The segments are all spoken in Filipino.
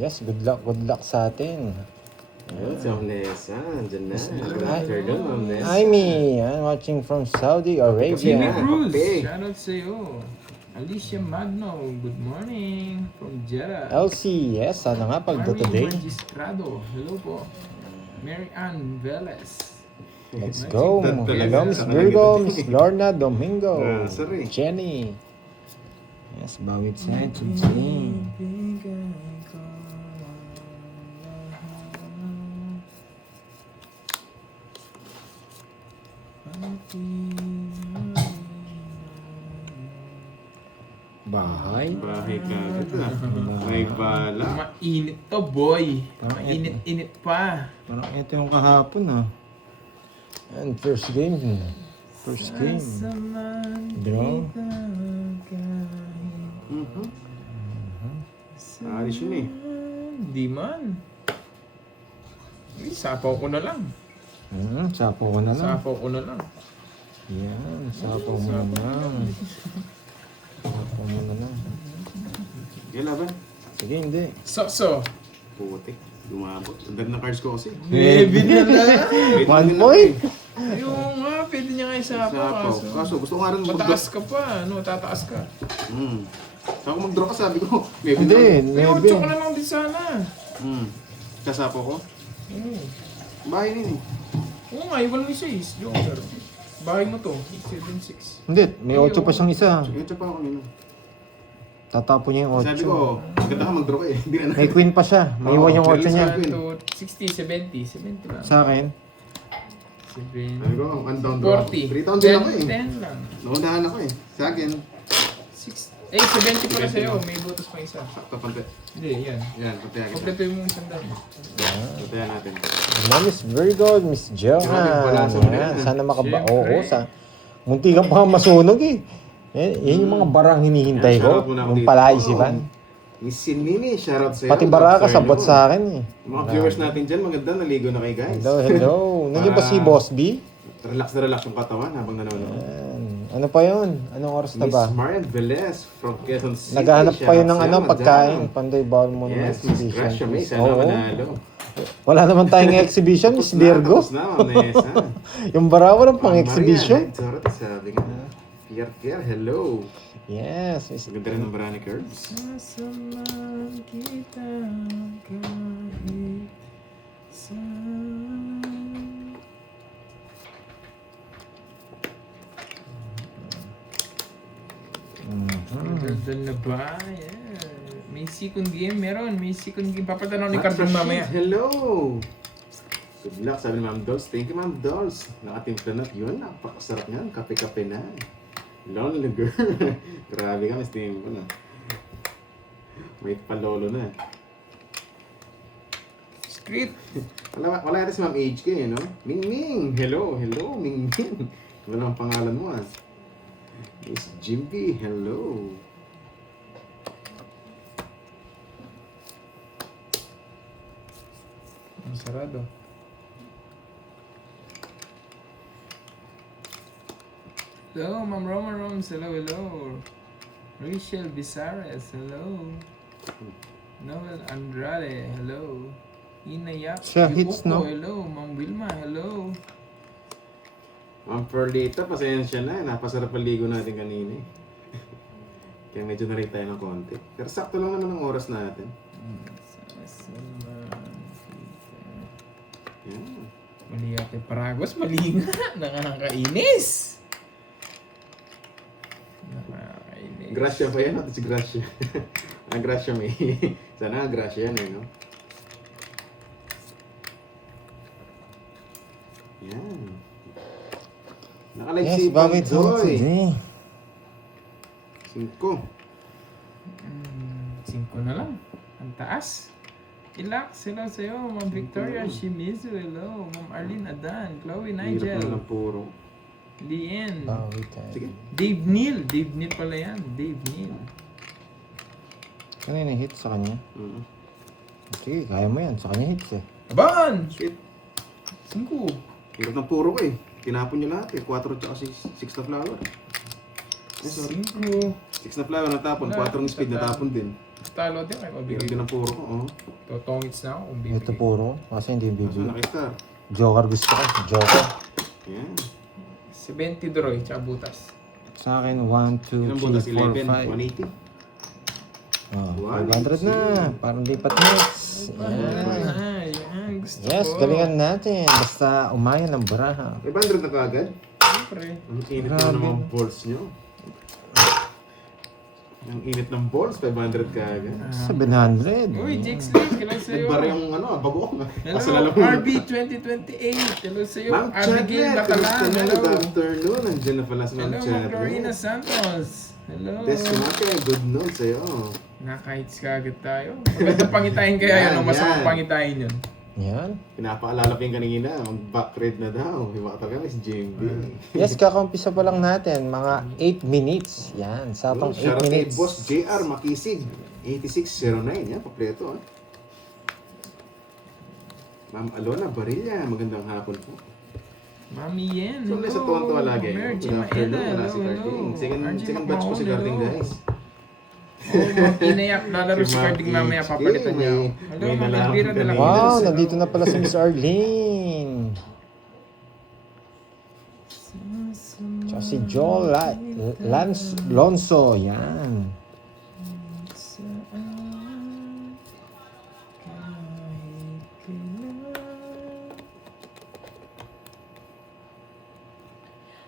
Yes, good luck sa atin. Ayun, si Ma'am Nessa. Andyan na. Good afternoon, Ma'am Nessa. Amy, I'm watching from Saudi Jimmy Arabia. Cruz, Kape. shoutout sa'yo. Alicia Magno, good morning from Jeddah. Elsie, yes, sana nga pagdo today. Marie Magistrado, hello po. Mary Ann Velez. Let's go. That talaga. Hello, Miss Sa Virgo, kanila. Miss Lorna Domingo, Ah, sorry. Jenny. Yes, bawit sa Jenny. Bahay. Bahay ka agad ah. May bala. Mainit to, boy. Mainit-init pa. Parang ito yung kahapon ah. And first game. First game. Draw. Alis yun eh. Di man. Sapaw ko na lang. Sapo ko na lang. Sapaw ko na lang. Yan, sapo mo na lang. Sapo mo na lang. Yan laban. Sige, hindi. So. Putik. Lumabot. Ang dami ng cards ko kasi. Baby na lang. Wait, 1 point. Ayun nga, pwede niya nga isapaw. Sapaw. Kaso gusto ko nga rin Mataas ka pa, tataas ka. Saan ko mag-draw ka sabi ko. Maybe Hindi, May 8 maybe. ka na lang din sana. Kasapo ko. Bahay nini. Oo nga, yung 6. Joker. Bahay mo to, 7-6. Hindi, may 8 pa siyang isa. Ito pa ako nino. Tatapon niya yung 8. Sabi ko, maganda ka mag-draw ka eh. Hindi na May queen pa siya. May iwan yung 8 niya. 60, 70 lang. Sa akin. Sabi ko, one down draw. 40. 3 down din ako eh. 10 lang. Naunahan ako eh. Sa akin, 70 pala sa'yo, may butos pa isa. sakto pante. Hindi, yan. Yan, pantayan kita. Kompleto yung mong sandal. Pantayan natin. Hello, Miss Virgo, Miss Johan. Yan, sana makaba... Oo, munti ka pa masunog eh. Yan yung mga barang hinihintay ko. Yung palaisipan. Miss Sinmini, shoutout sa'yo. Pati baraka sabot sa akin eh. Yung mga viewers natin dyan, maganda, naligo na kayo guys. Hello. Nandiyan ba si Boss B? Relax na relax yung katawan habang nanonood. Yan. Ano pa yun? Anong oras na ba? Miss Marian Velez from Quezon City. Naghahanap pa yun ng Shoutout sa'yo, pagkain. madam. Panday bawal mo ng Yes, Miss exhibition. Gracia May, sana Oo. manalo. Wala naman tayong exhibition, Miss Virgo. Tapos na, Vanessa. Yung bara walang pang exhibition. Marian, sorry, sabi nga. Pierre, hello. Yes. Miss Maganda rin ng Barani Curves. Sasamahan kita kahit saan. Ganda na ba? Yeah. May second game meron. May second game. Papatanaw ni Matt Cardon Rashid, mamaya. hello. Good luck, sabi ni Ma'am Dolls. Thank you, Ma'am Dolls. Nakatimpla na. Yun, napakasarap niyan. Kape-kape na. Lonely girl. Grabe ka, Miss Tim. Ano? May palolo na. Street. Wala yata si Ma'am HK, no? Ming Ming! Hello, Ming Ming. Wala ang pangalan mo, ah. Miss Jimpy, hello. Ang sarado. Hello, Ma'am Roma Roms. Hello. Rachel Bizares. Hello. Noel Andrade. Hello. Ina Yap. Siya hits, no? Hello. Ma'am Wilma. Hello. Ma'am Perlita, pasensya na. Napasarap ang ligo natin kanina eh. Kaya medyo na tayo ng konti. Pero sakto lang naman ang oras natin. Yan. Mali ate Paragos. Mali nga. Nakakainis. Gracia pa yan, ito si Gracia. Ang Gracia may. Sana ang Gracia yan eh, no? Yan. Nakalive Yes, si bakit Bandoy. today? 5. 5 na lang. Ang taas. Ilax, hello sa'yo. Ma'am Victoria Shimizu, hello. Ma'am Arlene Adan, Chloe Hirap na Nigel, lang puro. Lien, Bawit tayo. Sige. Dave Neal. Dave Neal pala yan. Dave Neal. Kanina hit sa kanya. Sige, kaya mo yan. Sa kanya hits eh. Abangan! Sweet. 5. Hirap ng puro ko eh. Tinapon niyo lahat eh. 4 tsaka 6 na flower. 5. 6 na flower natapon. 4 ng speed natapon din. talo din kayo Bigyan mabigay. din ang puro ko, oh. Totongits na ako kung bibigay. Ito puro. Kasi hindi yung Kaso bibig. nakistar. Joker gusto ko. Joker. Yan. 70 Droy, tsaka butas. Sa akin, 1, 2, Ilang butas? 3, 4, 11, 5. 180. Oh, 180. 500 na. Parang lipat hits. Yan. Yan, gusto Yes, ko. galingan natin. Basta umaya ng baraha. 500 na kaagad. Siyempre. Ang init Grabe. na ng balls nyo. Ang init ng balls, 500 kaagad. 700. Uy, Jake Slick, hello sa'yo. Nagbar yung ano, bagoong. Hello, RB 2028. Hello sa'yo. Ma'am Abigail Chadlet, Batalan. kamusta na? Hello. Good afternoon. Nandiyan na pala si Ma'am Hello, Ma'am Florina Chadlet. Santos. Hello. Des Sumake, good noon sa'yo. Nakahits ka agad tayo. Magandang pangitahin kaya Yan, yan. Ang masamang yan. pangitahin yun. Yan. Pinapaalala pa yung kanina, mag-back red na daw. Iba ka talaga, si JB. Yes, kakaumpisa pa lang natin. Mga 8 minutes. Yan. Sakong 8 Shoutout kay minutes. Boss JR Makisig. 8609, yan, papleto. Ma'am Alona Barilla, magandang hapon po. Mami Yen. So, nasa tuwan-tuwa lagi. Mergin Good afternoon, Maeda. wala Hello, si hello. Carding. Second Arjun batch po si Macmahon, Carding, hello. guys. Oh, Ma'am Inayak. Lalaro si Carding mamaya. Papalitan niya ako. Hello, may Ma'am nalaman Elvira de la kanina. Wow, Cruz. nandito na pala si Miss Arlene. Tsaka si Joel Lonzo. Yan.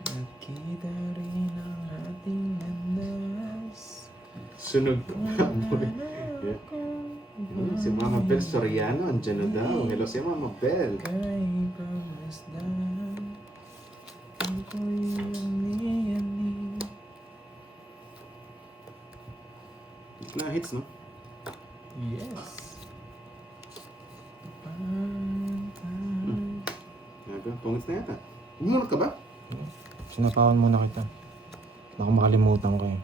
Nakita rin ang ating landas. Sunog ka pa, boy. Yeah. Si Mama Bel Soriano, andyan na daw. Hello si Mama Bel. Kay pagmasdan. Ako'y ani-ani. Hits na, hits, no? Yes. Naga, pangits na yata. Umunod ka ba? Sinapawan muna kita. Baka makalimutan ko eh.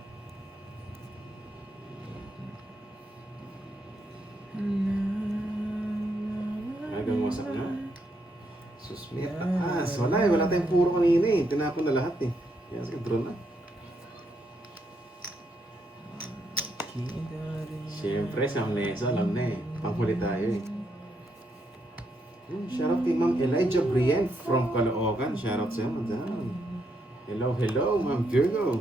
Nagang wasak na. Sus, may taas. Wala eh, wala tayong puro kanina eh. Tinapon na lahat eh. Yan, sige, draw na. Siyempre, sa Amnesia, alam na eh. Panghuli tayo eh. Shoutout kay Ma'am Elijah Brienne from Caloocan. Shoutout sa'yo, madam. Hello, hello, Ma'am Virgo.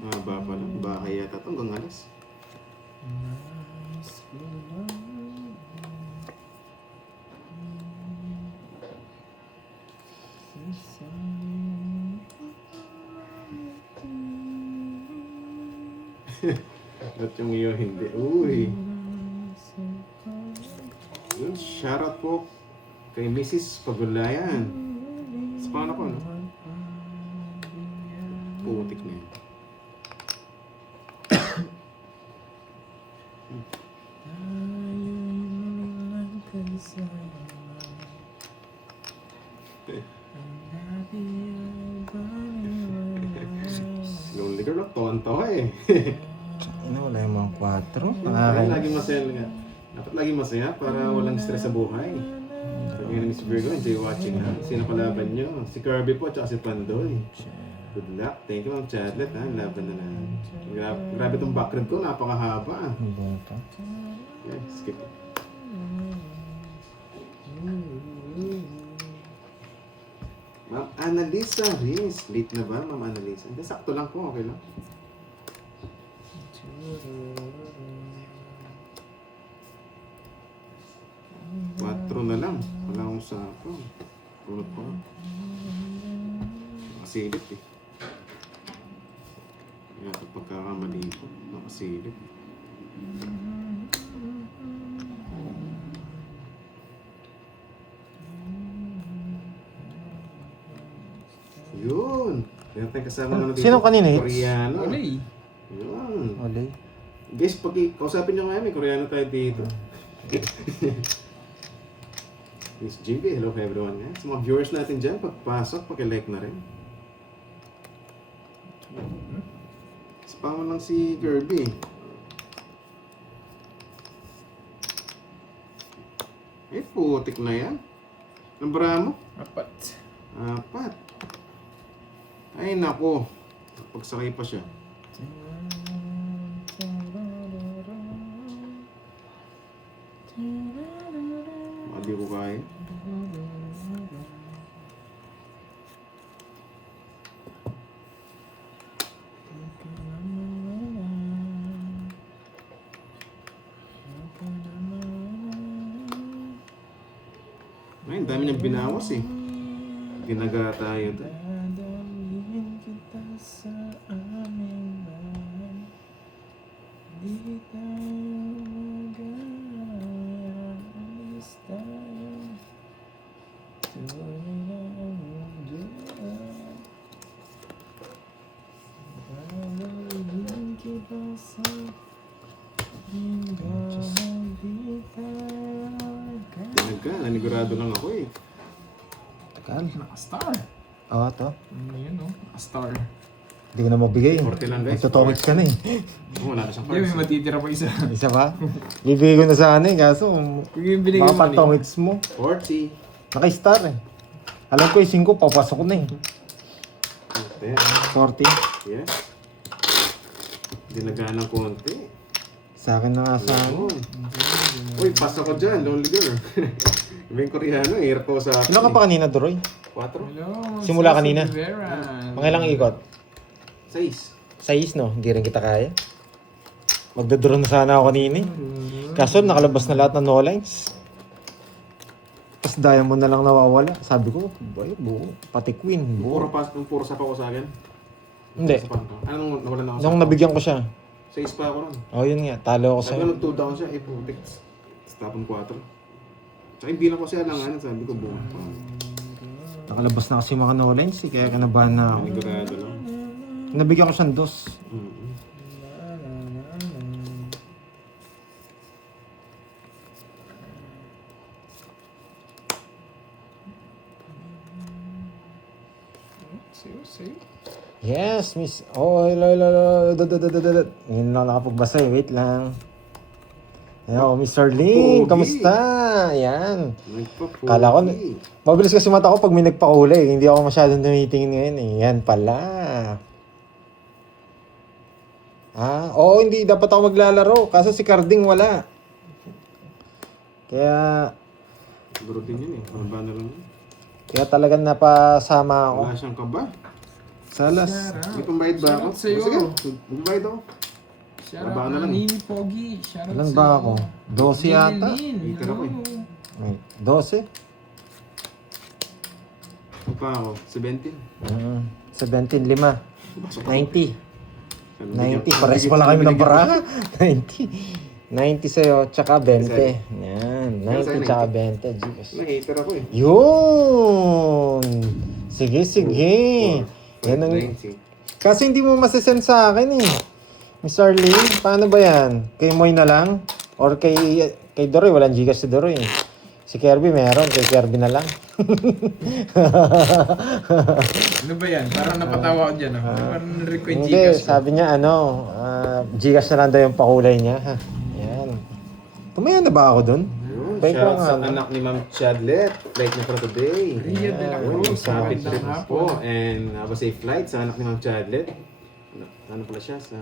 Mahaba pa lang. Baka yata ito hanggang alas. Ba't yung iyo hindi? Uy! Yun, shoutout po kay Mrs. Pagulayan. Sa paano ko, no? Putik na yan. Lonely girl, tonto ka eh. Ano, wala yung mga 4. Dapat lagi masaya nga. Dapat lagi masaya para walang stress sa buhay. Sabi nga ni Miss Virgo, enjoy watching ha. Sino kalaban nyo? Si Kirby po, tsaka si Pandoy. Good luck. Thank you, Ma'am Chadlet ha. Laban na lang. Grabe itong background ko, napakahaba. Yeah, skip it. Ma'am Annalisa Riz. Late na ba, Ma'am Annalisa? Hindi, sakto lang po. Okay lang. Quatro na lang. Wala akong sako. Tulad pa. Nakasilip eh. Kaya ito pagkakamali ko. Nakasilip. Yun. Meron tayong kasama na dito. Sino kanina hits? Koreano. Wala eh. Yun. Olay. Guys, kausapin nyo ngayon, may Koreano tayo dito. Miss JB, hello kay everyone nga. Sa mga viewers natin dyan, pagpasok, pag-like na rin. Spam lang si Kirby. putik na yan. Ang bara mo? 4. 4. Ay, nako. Pagsakay pa siya. Baka di ko kaya. Ay, ang dami niyang binawas eh. Ginaga tayo doon. Dadalhin kita sa aming bahay. Di tayo mag-aalis tayo. Tuloy na ang mundo. Dadalhin kita sa aming bahay. Di tayo Ginaga, nanigurado lang ako eh. Tagal. Naka-star. Oo, to. Ano yun, no? Naka-star. Hindi ko na mabigay. 40 lang guys. Nagtotomics ka na eh. Oo, wala na siyang Hindi, may cards. matitira pa isa. Isa pa? Bibigay ko na sana eh. Kaso, Kung yung binigay baka mo kanina. pantomics mo. 40. Naka-star eh. Alam ko yung 5, papasok na eh. Ayan. 40. Yes. Dinaga ng konti. Sa akin na nga sa Oo. Uy, pasa ko dyan, lonely girl. Iba yung Koreano, hirap ko sa akin. Ilan ka pa kanina, Doroy? 4? Hello, Simula Cecil kanina. Rivera. Mga ilang ikot? 6. 6, no? Hindi rin kita kaya. Magdodrone na sana ako kanina eh. Kaso nakalabas na lahat ng no lines. Tapos diamond na lang nawawala. Sabi ko, boy, buo. Pati queen, Puro buo. puro sapa ko sa akin. Hindi. Sa panto. Anong nawala na ako sa Nung nabigyan ko siya. 6 pa ako ron. Oh, yun nga. Talo ako Sabi ko sa'yo. nag 2 down siya, putik. Tapon 4. Tsaka yung bilang ko siya lang, sabi ko buo. Nakalabas na kasi mga no lines eh. Kaya kanabahan na ako. Manigurado lang. Nabigyan ko siyang 2. Mm-hmm. Sayo. Yes, miss. Oh, hello. Ngayon lang nakapagbasa eh. Wait lang. Hello, Mr. Lin. Pogi. Kamusta? Yan. Nagpa-40. Kala ko, mabilis kasi mata ko pag may nagpakulay. Hindi ako masyadong tumitingin ngayon eh. Yan pala. Oo, hindi. Dapat ako maglalaro. Kaso si Carding wala. Kaya, Siguro din yun eh. Ano na lang yun? kaya talagang napasama ako. Wala siyang kaba. Salas. May pambayad ba ako? Shoutout sa'yo. Sige, magbayad ako. Shoutout Trabaho na na lang. Nini Pogi. Shoutout Ilan sa'yo. ba ako? 12 yata? Lin. Tira ko eh. Ay, 12? Ano pa ako? 17. 17, 5. Basok ako. 90. 90. Pares pala kami ng baraha. 90. 90 sa'yo, tsaka 20. Yan. 90 tsaka 20. Gcash. Na-hater ako eh. Yun! Sige. Yan ang... 90. Kasi hindi mo masisend sa akin eh. Miss Arlene, paano ba yan? Kay Moy na lang? Or kay Doroy? Walang Gcash si Doroy eh. Si Kirby meron, kay Kirby na lang. Ano ba yan? Parang napatawa ko dyan. Parang na-request Hindi, Gcash ko. sabi niya Gcash na lang daw yung pakulay niya. Ha? Yan. Tumayan na ba ako dun? Yun, Bye shout ko sa nga. anak ni Ma'am Chadlet. Flight niya for today. Ria de la Yun, Cruz. sa Kapit trip ng po. hapon. And have a safe flight sa anak ni Ma'am Chadlet. Ano pala siya? Sa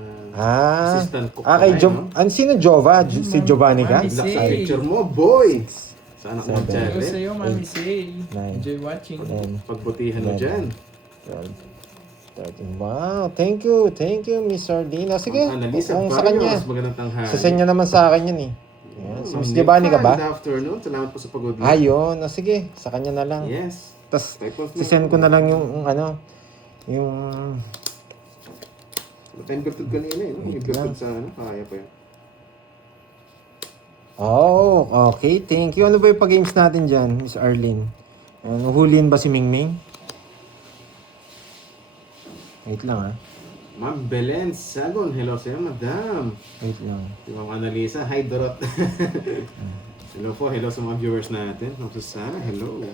assistant cook. Kay pa Jo... tayo, no? Sino Jova? Si Giovanni ka? Mami Good luck sa Say. picture mo, boy! Sa anak ni Ma'am Seven. Hello Chadlet. sa'yo, Mami Say. Nine. Enjoy watching. 10, Pagbutihan mo 11. dyan. 12, 13. Wow, thank you, Miss Ardina. Sige, Annalisa kung sa kanya. Barrios, magandang tanghali. Sasend niya naman sa akin yun eh. Yan. Si Ma'am Miss Giovanni ka Nifa, ba? Good afternoon. Salamat po sa pagod. Ayun, sige, sa kanya na lang. Yes. Tapos, Typos sisend ko na lang yung yung... Time virtud kanina eh. No? Wait Yung virtud lang. sa ano, kaya pa yun. Oh, okay, thank you. Ano ba yung pag-games natin dyan, Miss Arlene? Huliin ba si Mingming? Wait lang ah. Ma'am Belen Sagon, hello sa'yo, madam. Wait lang. Si Ma'am Annalisa, hi Dorot. Hello po, hello sa mga viewers natin. Ma'am Susana, hello.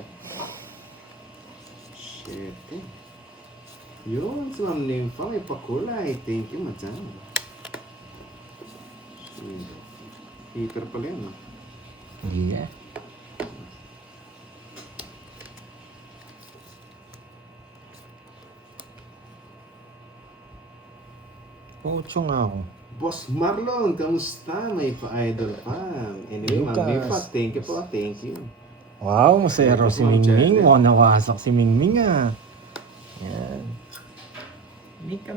Shit eh. Yun, si Ma'am Nympha, may pakulay. Thank you, madam. Heater pala yun, no? Yeah. Ocho nga ako. Boss Marlon, kamusta? May pa-idol pa. Anyway, Ma'am Lucas. Mifa, thank you po. Thank you. Wow, masaya raw si Mingming. Wow, nawasak si Mingming ah. Yan. Mika,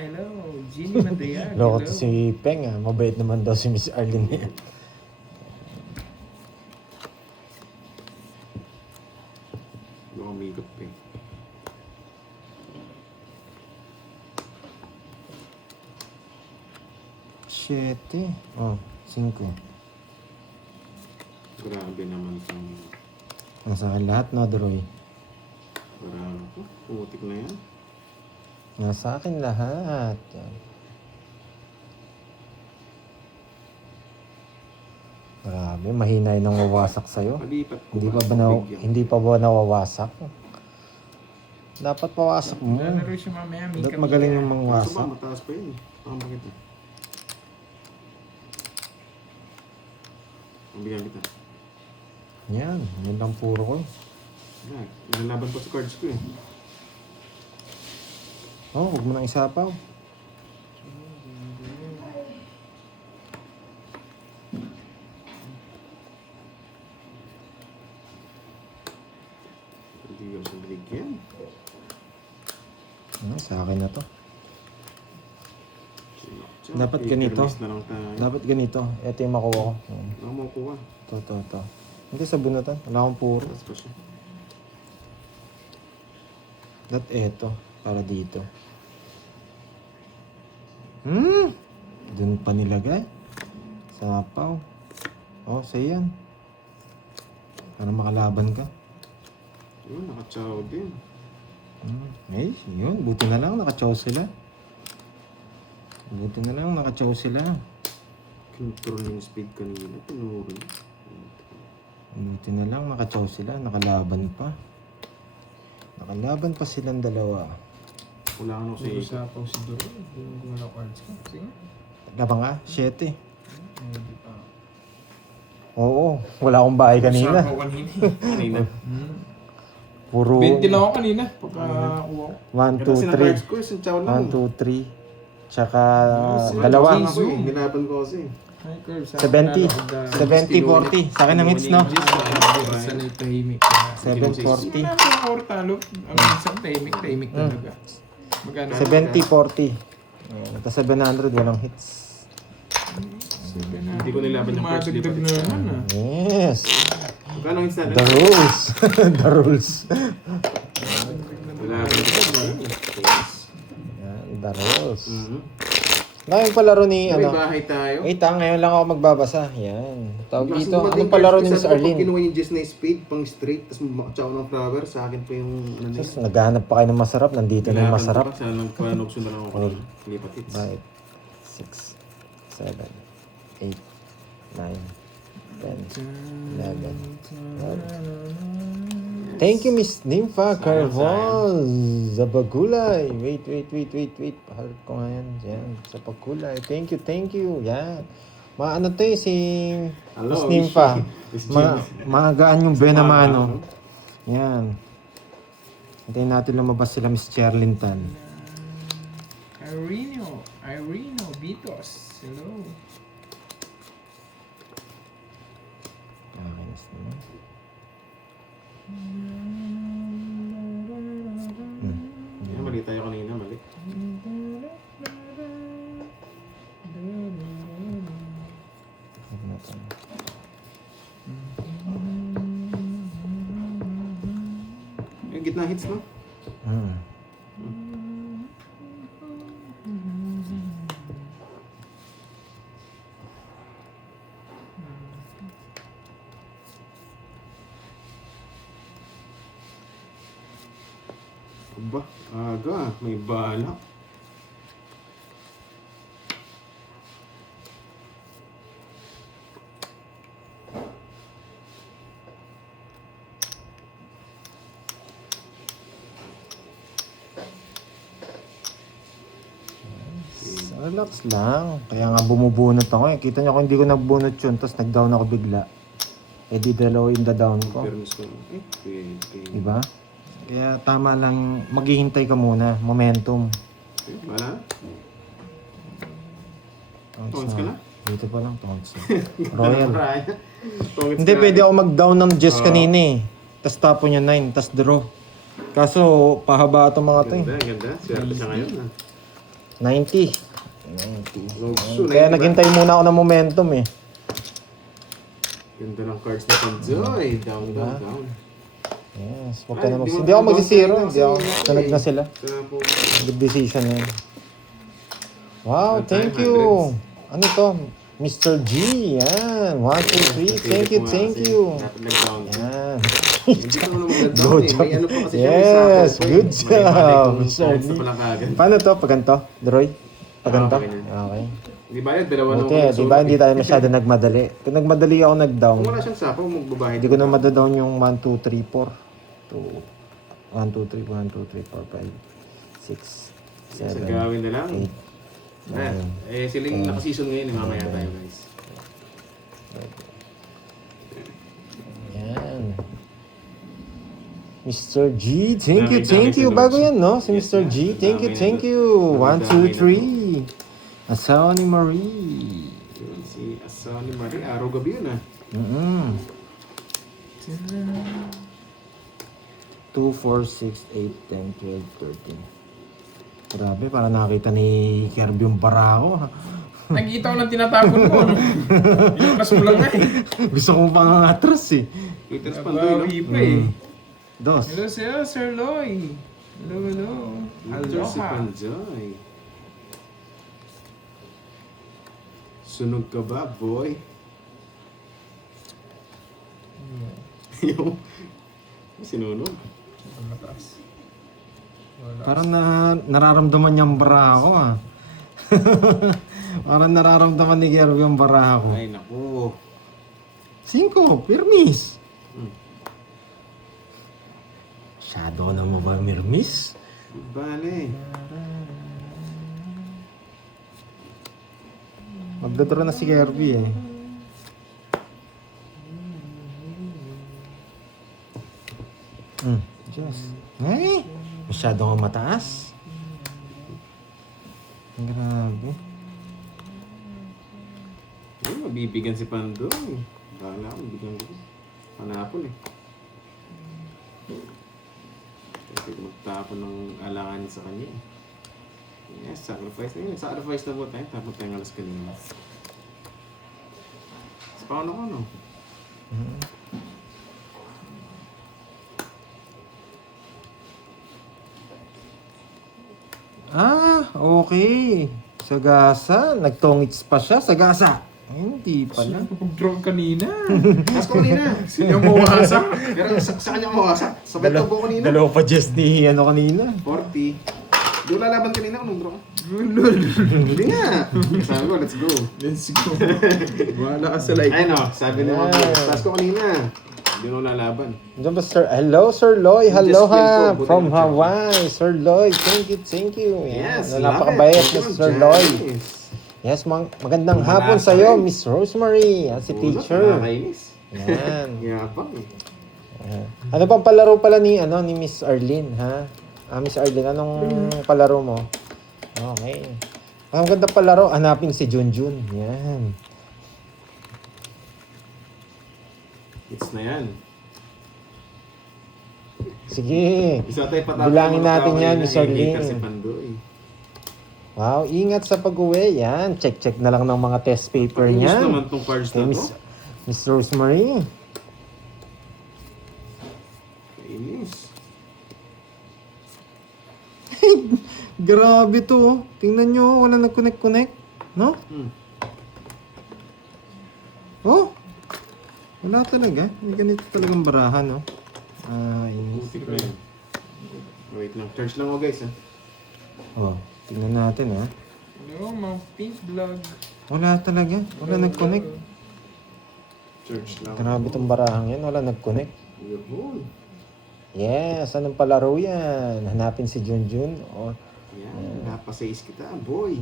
hello. Ginny Madriag, hello. Loko to si Peng ah. Mabait naman daw si Miss Arlene. Baka makeup eh. Siyete. Oh, 5. Grabe naman itong... Nasa akin lahat na, Droy. Parang, putik na yan. Nasa akin lahat. Yan. Grabe, mahina yung nawawasak sa'yo. Palipat ko Hindi pa ba nawawasak? Dapat pawasak mo. Lalaro siya mamaya, Mika. Dapat magaling yung Kaso ba, mangwasak. mataas pa yun. Parang bakit na? Pambigyan kita. Yan, yun lang puro ko. Yan, nilalaban ko sa cards ko eh. Oh, huwag mo nang isapaw. Hindi ko siya binigyan. Sa akin na to. Tsaka, Dapat ganito. i-permis na lang tayo. Dapat ganito. Ito yung makuha ko. Ano mo kuha? Ito. Hindi sa bunatan. Wala akong puro. Tapos pa siya. Dapat ito. Para dito. Doon pa nilagay. Sapaw. Oh, sa'yo yan. Para makalaban ka. Yun, nakachaw din. Eh, yun. Buti na lang nakachaw sila. Control yung speed kanina. Tinuro. Buti na lang nakachaw sila. Nakalaban pa. Nakalaban pa silang dalawa. Wala ka na sa Puro ikot. sapaw si Doro. Hindi mo gumalaw cards ka. Sige. Laban nga, 7. Hindi pa. Oo, wala akong bahay kanina. Sapaw kanina. Kanina. Puro 20 lang ako kanina. Pagkakuha ko. 1, Kasi 2, na cards ko, isang chow 3. lang. 1, 2, 3. Tsaka Sila, dalawa. James. Ako eh, nilaban ko kasi. Hi, Curve. 70. 70, 40. Sa akin ang hits, no? Sa na tahimik. 740. Wala na ako talo. Ang isang tahimik talaga. Magkano? 70, 40. Ito 700, walang hits. Hindi ko nilaban yung cards. Madagdag na naman ah. Yes. Magkano yung instant? The rules. The rules. Nilaban ko. Yan, the rules. Mhm. Ngayon palaro ni, May ano? bahay tayo. Wait ngayon lang ako magbabasa. Yan. Tawag Kasi dito. dumating Anong palaro cards, ni Miss sabi ko, pag Arlene? kinuha yung Jess na speed, pang straight, tapos makachaw ng flower, sa akin pa yung ano na Sus, naghahanap pa kayo ng masarap. Nandito na yung masarap. Sana lang panukso na lang ako kanina. Lipat hits. 5, 6, 7, 8, 9, 10, 11. Thank you, Miss Nympha Carval Zabagulay. Wait. Pahalit ko nga yan. Yan, Zabagulay. Thank you. Yan. Maano to si Hello, Miss Nympha. Miss James. Magaan yung Benamano. Yan. Hintayin natin lumabas sila, Miss Cherlinton. Irino Vitos. Hello. Nakakainis naman. Yan, mali tayo kanina, mali. Yung gitna hits, no? Aba, aga, may bala. Relax lang. Kaya nga bumubunot ako eh. Kita niyo kung hindi ko nabunot yun, tapos nag-down ako bigla. Eh di dalawa yung down ko. Fairness ko. Pwede. Diba? Kaya tama lang, maghihintay ka muna. Momentum. Wala? Tones ka na? Dito pa lang, tones. Royal. Tones Hindi, ka pwede na. ako mag-down ng Jess Oo. kanina eh. Tapos tapo niya 9, tapos draw. Kaso, pahaba itong mga to eh. Ganda, ganda. Swerte siya ngayon. 90. Logso, Kaya 90 ba? naghintay muna ako ng momentum eh. Ganda ng cards na Panjoy. Down, down, down. Yes, wag ka Ay, na di mo hindi ako down magsisiro. kanina Hindi ako. kasi Sunod na eh. sila. Kaya po. Good decision na yun. Wow, Good thank time, you. hundreds. Ano to? Mr. G. Yan. 1, 2, 3. Thank you, Kasi thank you. Dapat nag-down. Yan. Hindi ko naman mag-down Good eh. job. May ano pa kasi siya, may Yes, sakop po eh. good May job, balik kung Mr. tones na Lee. pala kagad. Paano to? Pag ganito? Droy? Pag ganito? Ah, ganyan. Okay. Di ba yun? Dalawa Buti, naman di ba hindi tayo masyado nagmadali? Kung nagmadali ako nag-down, Kung wala siyang sapo, magbabahay. hindi ko na madadown yung 1, 2, 3, 4. 1, 2, 3, 1, 2, 3, 4, 5, 6, Sa 7, gawin na lang. 8. Ayan. Eh, sila yung naka-season ngayon. Mamaya tayo, guys. Yan. Mr. G, thank you, Dami-dami thank you. sa Bago notes. yan, no? Si Yes, Mr. na. G, thank you, Dami thank na. you. 1, Dami 2, na. 3. Asawa ni Marie. Yun, si Asani Marie. Araw gabi yun, ah. 2, 4, 6, 8, 10, 12, 13. Grabe, para nakita ni Kirby yung barako. Nakikita ko lang tinatapon mo, no? Ilakas mo lang nga eh. Gusto kong pangangatras eh. Twitter Pandoy, no? Nabawi pa eh. Dos. Hello sa'yo, Sir Loy. Hello, hello. Twitter si Aloha. Panjoy. Sunog ka ba, boy? Yung sinunog. Mataas. Wala. Parang nararamdaman niyang barako ah. Parang nararamdaman ni Kirby yung barako. Ay, naku. 5, permis. Hmm. Shadow na mo ba, Mirmis? Bale. Magdodro na si Kirby eh. Diyos. Ay! Masyado nga mataas. Grabe. Ay, mabibigyan si Pandoy. Bala ako, bigyan ko. Panapon eh. Kasi magtapon ng alangan sa kanya eh. Yes, sacrifice na yun. Sacrifice na po tayo. Tapos tayo ng alas kanina. Spawn ako, no? Ah, okay. Sagasa. Nagtongits pa siya. Sagasa. Ay, hindi pala. Sino pag-draw kanina? Tapos ko kanina. Sino mo wasak? Pero sa kanya ako wasak. Sabay ko po kanina. Dalawa pa just ni ano kanina. 40. Doon lalaban kanina kung nung draw. Hindi nga. Sabi ko, let's go. Let's go. Wala ka sa like. Ayun o, sabi ni Mom. Yeah. Tapos ko kanina. Hindi mo lalaban. Diyan ba, sir? Hello, Sir Loy. Just Hello, feel ha. ko, buti From na-check. Hawaii. Sir Loy. Thank you, thank you. Yes, Yan. love Napakabayat it. na Thank you, Sir Loy. Janice. Yes, magandang hapon Malasa sa iyo, rin. Miss Rosemary. Yan, si Ulo, teacher. nakakainis. Yan. Yapang eh. Yan. Ano pang palaro pala ni Miss Arlene, ha? Miss Arlene, anong palaro mo? Okay. Ang ganda palaro, hanapin si Junjun. Yan. Hits na yan. Sige. Isa tayo patapos. Bilangin natin yan, Miss Arlene. Si Pandoy. Wow, ingat sa pag-uwi. Yan, check na lang ng mga test paper Pag-inis niya. naman tong cards Kay na Miss, to. Miss Rosemary. Kainis. Grabe to. Oh. Tingnan nyo, wala nag-connect. No? Oh. Wala talaga. Hindi ganito talagang barahan, no? Inis. Putik na yan. Wait lang. Charge lang ako guys ha. Oh, tingnan natin, ha? Hello, mga pink vlog. Wala talaga. Wala nag-connect. Charge lang. Grabe tong barahang yan. Wala nag-connect. Yun. Yes, anong palaro yan? Hanapin si Junjun. Oh. Yan. Napasayis kita, boy.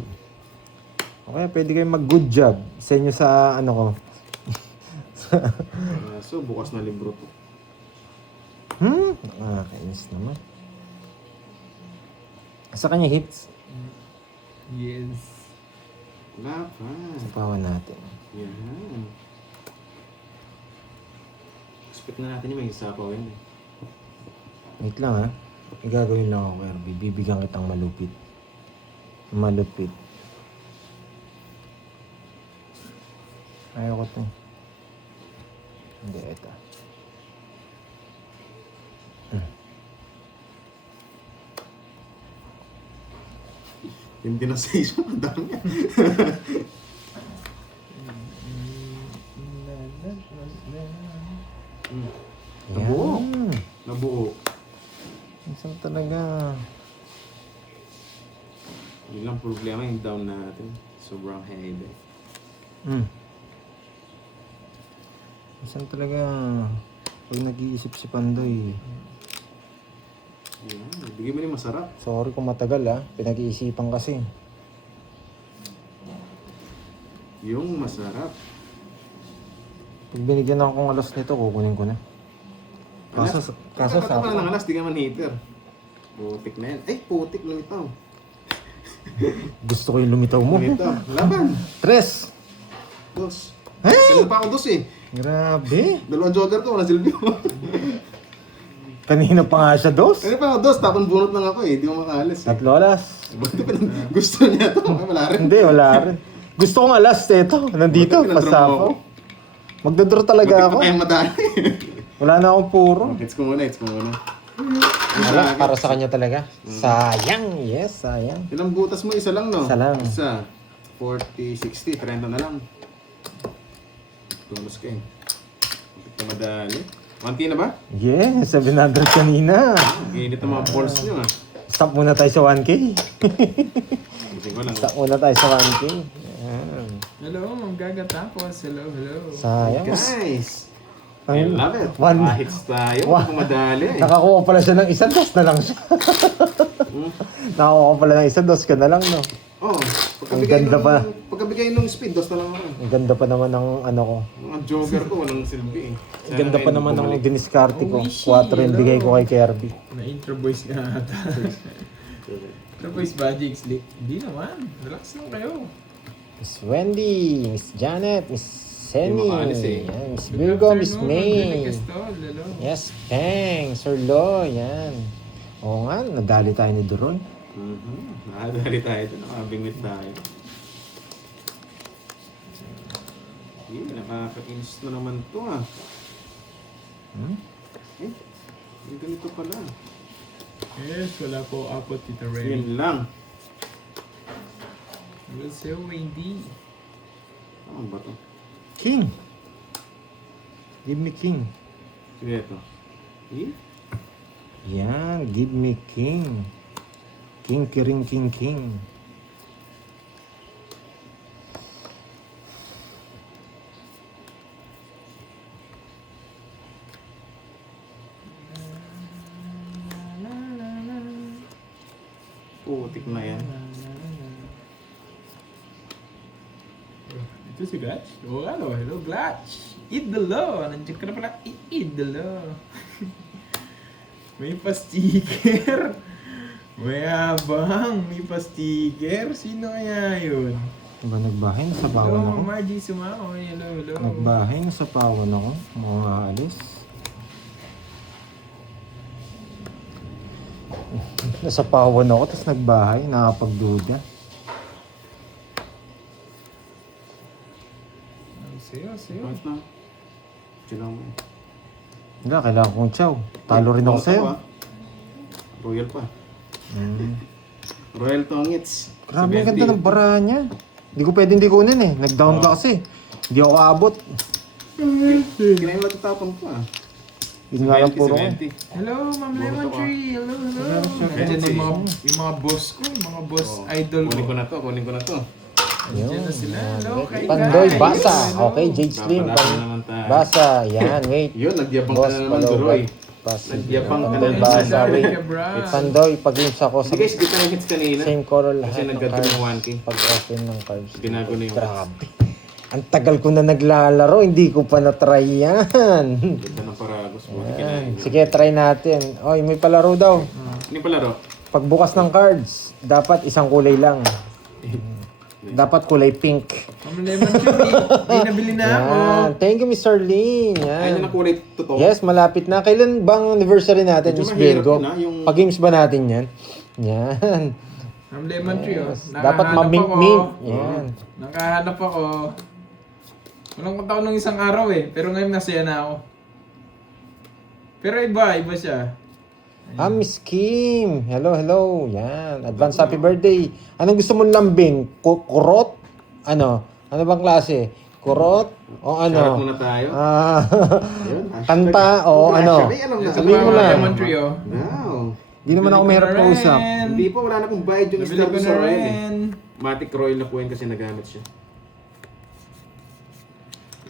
Okay, pwede kayong mag-good job sa inyo sa ano ko. So, bukas na libro to. Nakakainis naman. Sa kanya hits. Yes. Wala pa. Sapawan natin. Yan. Expect na natin yung may sapaw yan eh. Wait lang ha. May gagawin lang ako, Kirby. Bibigyan kitang malupit. Malupit. Ayaw ko to. Hindi, ito. Hindi na sa isang madami. Nabuo. Yan. Nabuo. Isang talaga. Yun lang problema yung down natin. Sobrang heavy. Isang talaga. Pag nag-iisip si Pandoy. Yan. Bigyan mo na yung masarap. Sorry kung matagal ha. Pinag-iisipan kasi. Yung masarap. Pag binigyan ako ng alas nito, kukunin ko na. Kaso Ba't sa... ka ng alas, di ka man hater. Putik na yan. Ay, putik lumitaw. Gusto ko yung lumitaw mo. Lumitaw. Laban. Tres! Dos. Hey! Kailan pa ako dos eh. Grabe! Dalawang jogger ko, wala silbi ko. Kanina pa nga siya dos. Kailan pa ako dos, tapon bunot lang ako eh. Di ko makaalis eh. Tatlo alas. Gusto niya to. Ay, wala rin. Hindi, wala rin. Gusto kong alas ito. Nandito, Buti pinadrum mo pasapo. ako. Magdodro talaga Buti ako. pa tayong madali. Wala na akong puro. Hits ko muna, hits ko muna. Wala, para sa kanya talaga. Sayang, yes, sayang. Ilang butas mo? Isa lang, no? Isa lang. Isa. 40, 60, 30 na lang. Tulos ka eh. Bakit ka madali? 1K na ba? Yes, 700 kanina. Init ang mga balls nyo ah. Stop muna tayo sa 1K. Buti ko lang. Stop muna tayo sa 1K. Ayan. Hello, magagatapos. Hello, hello. Sayang. Guys! I Ang- love it. One- Hits tayo. One- Kung madali eh. Nakakuha pala siya ng isa, dos na lang siya. Nakakuha pala ng isa, dos ka na lang, no? Oh, Ang ganda pa. Pagkabigay nung speed, dos na lang ako. Ang ganda pa naman ng ano ko. Mga jogger ko, walang silbi eh. Ang ganda pa naman ng diniskarte ko. Oishi, 4 yung bigay ko hello. kay Kirby. Na-intro voice nga ata. Intro voice ba, Jigs? Hindi naman. Relax lang kayo. Miss Wendy, Miss Janet, Miss Senny, Hindi makaalis eh. yan, Miss Good Virgo, Miss afternoon, May. Angelic Castol. Hello. Yes, Peng, Sir Lo, yan. Oo nga, nadali tayo ni Duron. Nakadali tayo ito. Nakabingwit tayo. Nakakainis na naman to ah. Hmm? Eh, may ganito pala. Yes, wala po ako, Tita Ray. Yun lang. Hello, Sir Wendy. Ano ba to? King. Give me King. Sige ito. Eh? Yan, give me King. King, kiring, king, king. Putik na yan. Ito si Glatch? Oh, hello, hello, Glatch. Idolo. Nandiyan ka na pala. Idolo. May pa-sticker. May habang. May pa-sticker. Sino kaya yun? Diba nagbahay? Hello, Nasapawan ako. Margie Sumao. Hello, hello. Nagbahay, nasapawan ako. Mga alis. Nasapawan ako, tapos nagbahay, nakapagduda. Sayo, sayo. Bakit na? Chilang mo. Hindi, kailangan kong chow. Talo rin ako Bonus sa'yo. ah. Royal pa. Mm. Royal Tongits. Grabe ang ganda ng barahan niya. Hindi ko pwedeng di kunin eh. Nag-down ka kasi. Hindi ako aabot. Kinain matatapang ko ah. Yun nga lang puro. 70. Hello, Ma'am Lemon Bonus ako, Tree. Hello, hello. Hello, Nandiyan sir. yung mga boss ko, yung mga boss Oh, idol Kunin ko ko. na to, kunin ko na to. Nandiyan na sila. Hello, kay Pandoy, Guy. basa. Hello. Okay, Jade Slim. Papalapin naman tayo. Basa. Yan, wait. Yun, nagyabang ka Boss, na naman, follow Duroy. back. Basa. Nagyabang ka na Pandoy, naman. basa. Hello, Wait. kay Brad. Pandoy, pag-glimpse ako sa Hindi guys, di tayo hits kanina. same color Kasi lahat ng nag-grab ng cards. 1K. Pag-open ng cards. Binago na yung Grabe. Ang tagal ko na naglalaro, hindi ko pa na-try yan. Ganda ng Paragos. Buti Yan. kinain. Sige, try natin. Oy, may palaro daw. Hindi pala ro. Pagbukas ng cards, dapat isang kulay lang. Dapat kulay pink. Ma'am Lemon Tree, may nabili na ako. Yan. Thank you, Miss Arlene. Ayun Yan. na kulay totoo. Yes, malapit na. Kailan bang anniversary natin, Medyo Miss mahirap Virgo? yun, yung... Pag-games ba natin yan? Yan. Ma'am Lemon Tree, oh. Yes. Dapat mamink-mink. Yan. Nakahanap ako. Walang kontak ko nung isang araw eh. Pero ngayon nasaya na ako. Pero iba siya. Ah, Miss Kim. Hello, hello. Yan. Advance happy birthday. Anong gusto mong lambing? Kurot? Ano? Ano bang klase? Kurot? O Sarap ano? muna tayo. Ah, Ayun, kanta o ano? Ito Sabihin mo pa, na. Lemon Tree, oh. Wow. Di naman ako mahirap kausap. Hindi po, wala na pong bayad yung Nabili star ko ko na sa Royal eh. rin. Matic Royal na po yun kasi nagamit siya.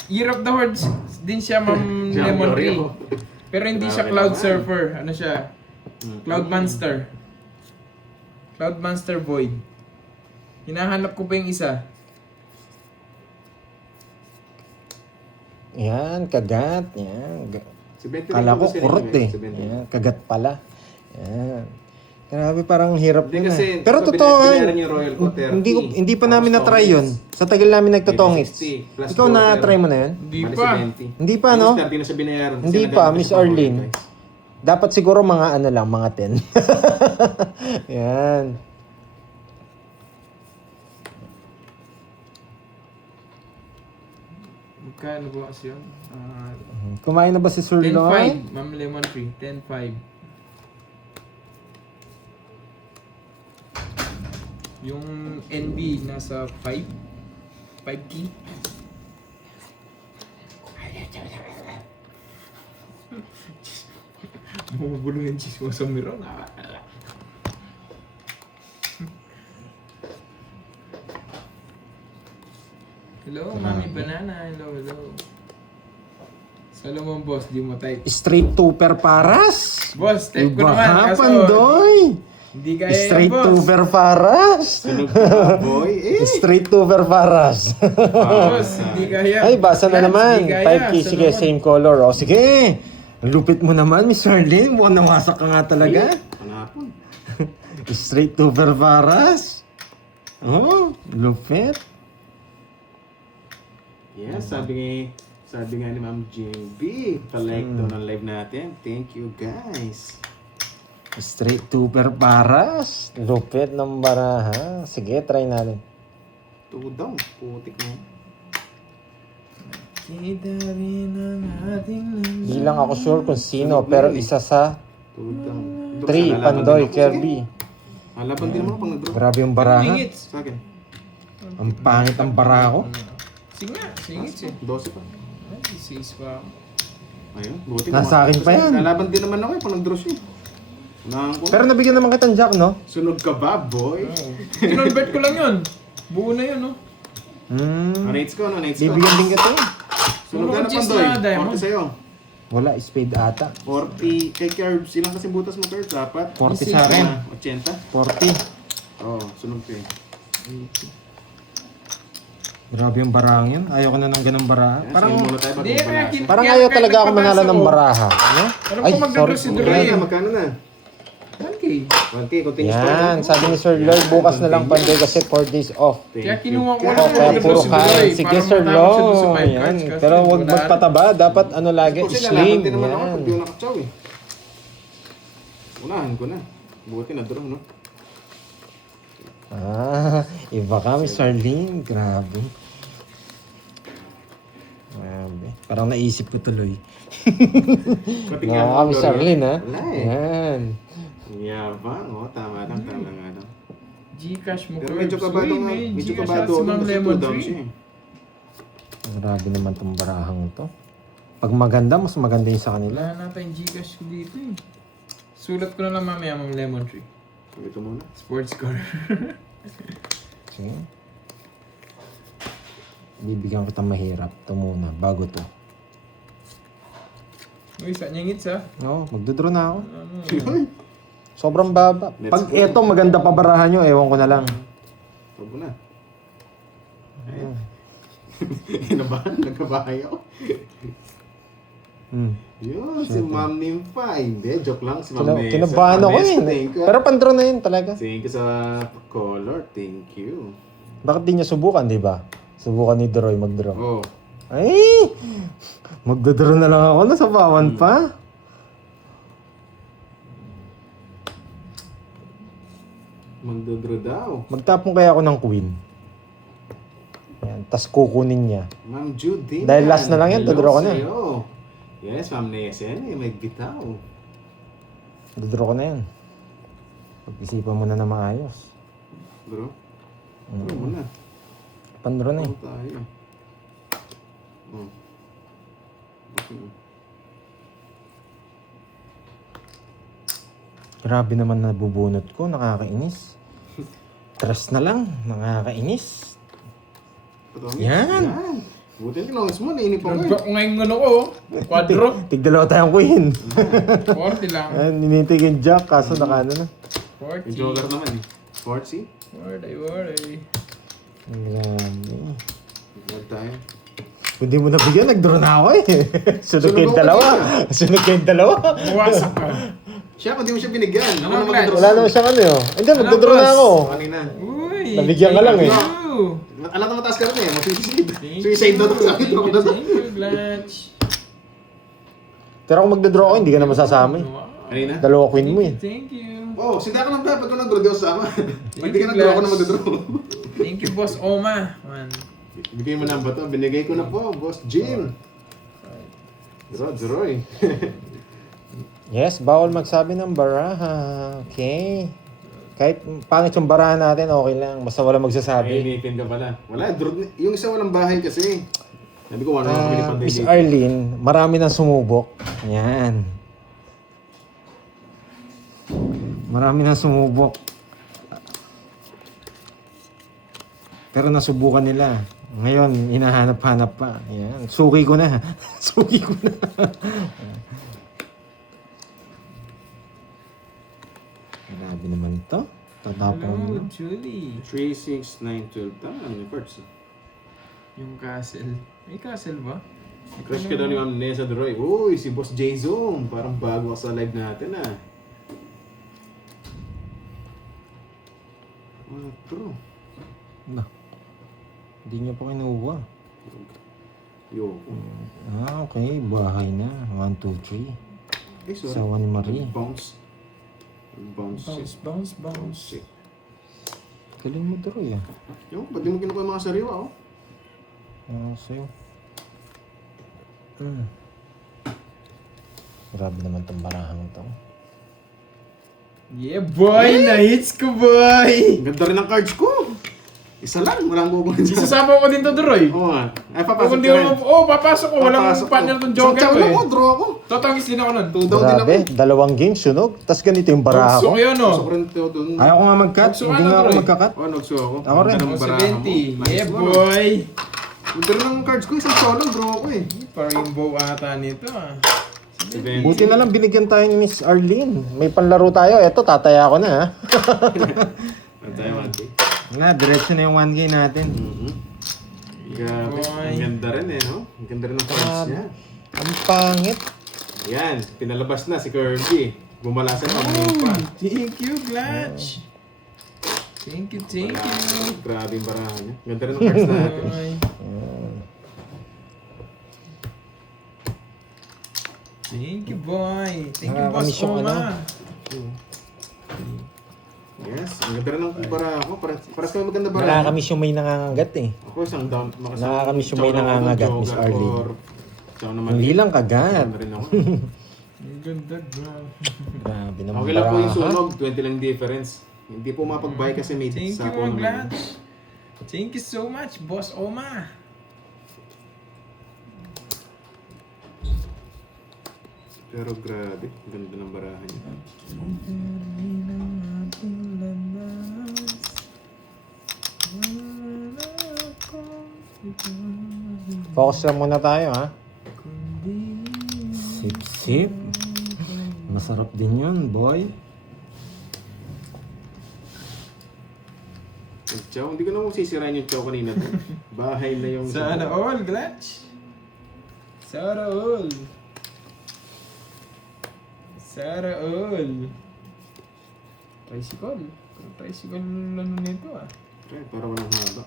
Year of the Hordes din siya, Ma'am Siya ang Lemon glory Tree. ko. Pero hindi siya Grabe Cloud naman. Surfer. Ano siya? Cloud Monster. Cloud Monster Void. Hinahanap ko pa yung isa. Yan, kagat. Yan. Si Bentley Kala ko po kasi kurot rin, eh. si Bentley. Yan, kagat pala. Yan. Grabe, parang hirap Hindi na. kasi, Pero diba, totoo nga. binayaran yung Royal ko, 30. Hindi pa namin Tapos na-try yun. Sa tagal namin nagtotongits. 60 plus Ikaw water. na-try mo na yun? Hindi Bali pa. 70. Hindi pa, no? Yung star, di na siya binayaran. kasi Hindi nagamit pa, na Miss siya pang Arlene. Royal, guys. Dapat siguro mga ano lang, mga 10. Yan. Magkano ba kasi yun? Kumain na ba si Sir Loy? 10-5, Ma'am Lemon Tree. 10-5. Yung NB nasa 5. 5 key. Bumubulong yung cheese mo sa mirror. Hello, Mami Banana. Hello. Salomon boss, di mo type. Straight Tupper Paras? Boss, type ko Iba naman. ka, Kaso, Pandoy! hindi kaya yan, Straight boss. Tupper Paras? Sunog ka, boy. Eh. Straight Tupper Paras. Boss, hindi kaya. Ay, basa na Lance, naman. hindi kaya. Type key, sige, Salomon. same color. O, sige. Ang lupit mo naman, Miss Arlene. Mukhang nawasak ka nga talaga. Panapon. Straight Tupper Paras. Oh, lupit. Yes, sabi nga ni Ma'am JB, palike daw ng live natin. Thank you, guys. Straight Tupper Paras. Lupit ng baraha. Sige, try natin. Tudong, putik na. Kita rin ang ating landas. Hindi lang ako sure kung sino, pero isa sa Tudong. 3, Pandoy, Kirby. Laban din naman pang nag-draw. Grabe yung baraha. Singits. Sa akin. Ang pangit ang baraha ko. Sige nga, singits eh. 12 pa. Ay, 6 pa. Ayun, buti Nasa akin pa yan. Lalaban din naman ako eh, pang nag-draw siya. Unahan ko. Pero nabigyan naman kitang jack, no? Sunog ka ba, boy? Kinonvert ko lang yun. Buo na yun, no? Nates ko, no? Nates ko. Bibigyan din kita. Sunog Puro ka na, cheese Pandoy. na, Diamond. 40 sa'yo. Wala, spade ata. 40. Kay Curbs, ilang kasi butas mo, Curbs? Dapat. 40 sa akin. 80. 40. Oo, sunog ko eh. Grabe yung barahang yun. Ayaw ko na ng ganang baraha. Yan, Parang, sige, muna tayo bago Hindi, mabalasa. kaya parang Kaya ayaw kahit talaga ako manalo nagpapasa ng ko. baraha. Ano? Alam Ay, ko magdodro sorry. si Magkano Dre. na, magkano na? 1K. 1K, continuous Yan, sabi ni Sir Lloyd, bukas na lang Pandoy kasi 4 days off. Kaya kinuha ko Oh, lang kaya magdodro puro si kain. Dre. Sige, para Sir matapos siya doon sa Lloyd. 5 Yan. cards, kasi Pero huwag wala. magpataba. Dapat ano lagi, Kasi slim. lalaban din naman ako Yan. pag di ko nakatsaw eh. Unahan ko na. Buti na draw, no? Ah, iba ka, Miss Arlene. Grabe. Grabe. Parang naisip ko tuloy. Patingnan Nga ka, Miss Arlene, ha? Wala eh. Yan. Yabang, oh, tama lang, tama nga lang. Gcash mo, Pero medyo Curbs. kabado Uy, nga, may medyo Gcash kabado si ako Ma'am kasi Lemon 2 down Tree. siya eh. Grabe naman tong barahang to. Pag maganda, mas maganda yung sa kanila. Wala natin yung Gcash ko dito eh. Sulat ko na lang mamaya, Ma'am Lemon Tree. Ito muna. Sports car. Sige. Bibigyan kita mahirap. Ito muna, bago to. Uy, saan yung hits ha? Oo, magdodraw na ako. Ano? Sobrang baba. Let's Pag go. eto maganda pa barahan nyo, ewan ko na lang. Huwag mo na. Ayun. Kinabahan, nagkabahay ako. Yun, si Ma'am Nympha. Hindi, joke lang. Si Ma'am Nessa. Kinabahan ako Ma'am Nessa, eh. thank you. Pero pandraw na yun talaga. Thank you sa color. Thank you. Bakit di niya subukan, di ba? Subukan ni Droy mag-draw. Oh. Ay! Magdodraw na lang ako, nasa bawan pa. Magdodraw daw. Magtapon kaya ako ng queen. Yan, tas kukunin niya. Ma'am Judy. Dahil last na lang yan, Hello dodraw ko na. sa'yo. Yes, Ma'am Nesen. May bitaw. Dodraw ko na yan. Pag-isipan mo na na maayos. Bro. Bro mo na. Pandraw na eh. Ano tayo? Oh. Okay. Grabe naman nabubunot ko, nakakainis. Tres na lang, nakakainis. Patungin. Yan. Buti kinongis mo, nainip ako Nagba ko ngayong ano ko, quadro. Tigdalawa tayong queen. 40 lang. Ninitig yung jack, kaso nakano na. 40. Yung joker naman eh. 40? 40. Grabe. Huwag tayo. Kung di mo nabigyan, nag-draw na ako eh. Sunod kayong ako dalawa. kanina. Sunod kayong dalawa. Buwasak ka. Siya, kung di mo siya binigyan. Ako Ano, na Glad? mag-draw. Wala naman siyang ano yun. Hindi, magdodraw na boss? ako. Kanina. Uy. Nabigyan ka lang eh. thank you. Alam na mataas ka rin eh. Mag-suicide. Thank Suicide daw you. to. Sabi ko na to. Thank you, Glatch. Pero kung magdodraw ako, hindi ka na masasama eh. Wow. Kanina? Dalawa queen mo eh. Thank you. Oh, sinda ka lang ba? Pag ko nag-draw, di ako sama. Pag di ka nag-draw, ako na mag-draw. Thank you, Boss Oma. Man. Bigay mo na ba to? Binigay ko na po, Boss Jim. Draw eh. Yes, bawal magsabi ng baraha. Okay. Kahit pangit yung baraha natin, okay lang. Basta wala magsasabi. Initin ka pala. Wala, yung isa walang bahay kasi. Sabi ko, wala kami ni Panday Miss dito. Arlene, marami nang sumubok. Yan. Marami nang sumubok. Pero nasubukan nila. Ngayon, hinahanap-hanap pa. Yan. Suki ko na. Suki ko na. Grabe naman to. Tatapang mo. Hello, Julie. 3, 6, 9, 12. Tama, may parts. Yung castle. May castle ba? Crush ka daw ni Ma'am Nessa Droy. Uy, si Boss Jayzong. Parang bago ka sa live natin ah. True. Na. Hindi niya pa kinuha. Yo. Okay. Bahay na. 1, 2, 3. Eh, sorry. Sawa ni Marie. Bounce. Bounce. Bounce, bounce, bounce. Shit. Galing mo Droy ah. Yo, ba't di mo kinukuha yung mga sariwa oh? Sa'yo. Grabe naman tong barahang to. Yeah, boy! Na-hits ko, boy! Ang ganda rin ng cards ko. Isa lang, walang kukunin sa... Isasama ko din to, Droy. Oo nga. Ay, Kung papasok hindi ka rin. mo, papasok ko. Walang Papasok ko. partner tong Isang Joker chow ko lang eh. ako, draw ako. Tatangis din ako nun. 2 down din ako. Grabe, 2 games sunog. Tapos ganito yung baraha Gusto ko. ko yan, Pasok oh. rin ito dun. Ayaw ko nga mag-cut. Gusto ko Hindi ano, nga ako Droy? magka-cut. Oh, nagsuo ako. Ako rin. Ang ganda ng baraha mo. 70. Nice Yeah, one. boy! Ang ganda ng cards ko, isang chow lang, draw ako eh. Pa-rainbow ata nito, ah. 70. Buti na lang binigyan tayo ni Miss Arlene. May panlaro tayo. Eto, tataya ko na ha. Ang tayo, Mante. Na, diretso na yung 1K natin. Grabe. Boy. Ang ganda rin eh, no? Ang ganda rin ng cards niya. Ang pangit. Yan, pinalabas na si Kirby. Bumalasan pa, pa. Thank you, Glatch. Thank you, thank you. Grabe yung baraha niya. Ganda rin ng cards natin. Boy. Thank you, boy. Thank you, Boss Nakakamiss yung Oma. Yes, ang ganda rin ng baraha ko. Paras kami maganda baraha. Nakakamiss yung may nangangagat eh. Ako isang down. Nakakamiss yung may nangangagat, Miss Arlene. Hindi lang kagat. Ano rin ako. Ang ganda, bro. Grabe naman Okay lang po yung baraha. sunog. 20 lang difference. Hindi po mapag-buy kasi may Thank sa you, po naman. Glatch. Thank you so much, Boss Oma. Pero grabe, ganda ng baraha niya. Focus lang muna tayo ha. Sip-sip. Masarap din yun, boy. Yung chow, hindi ko na sisirain yung chow kanina to. Bahay na yung... Sana all, Glatch. Sana all. Sana all. Tricycle. Pero tricycle ano nito ah. Okay, para walang haba.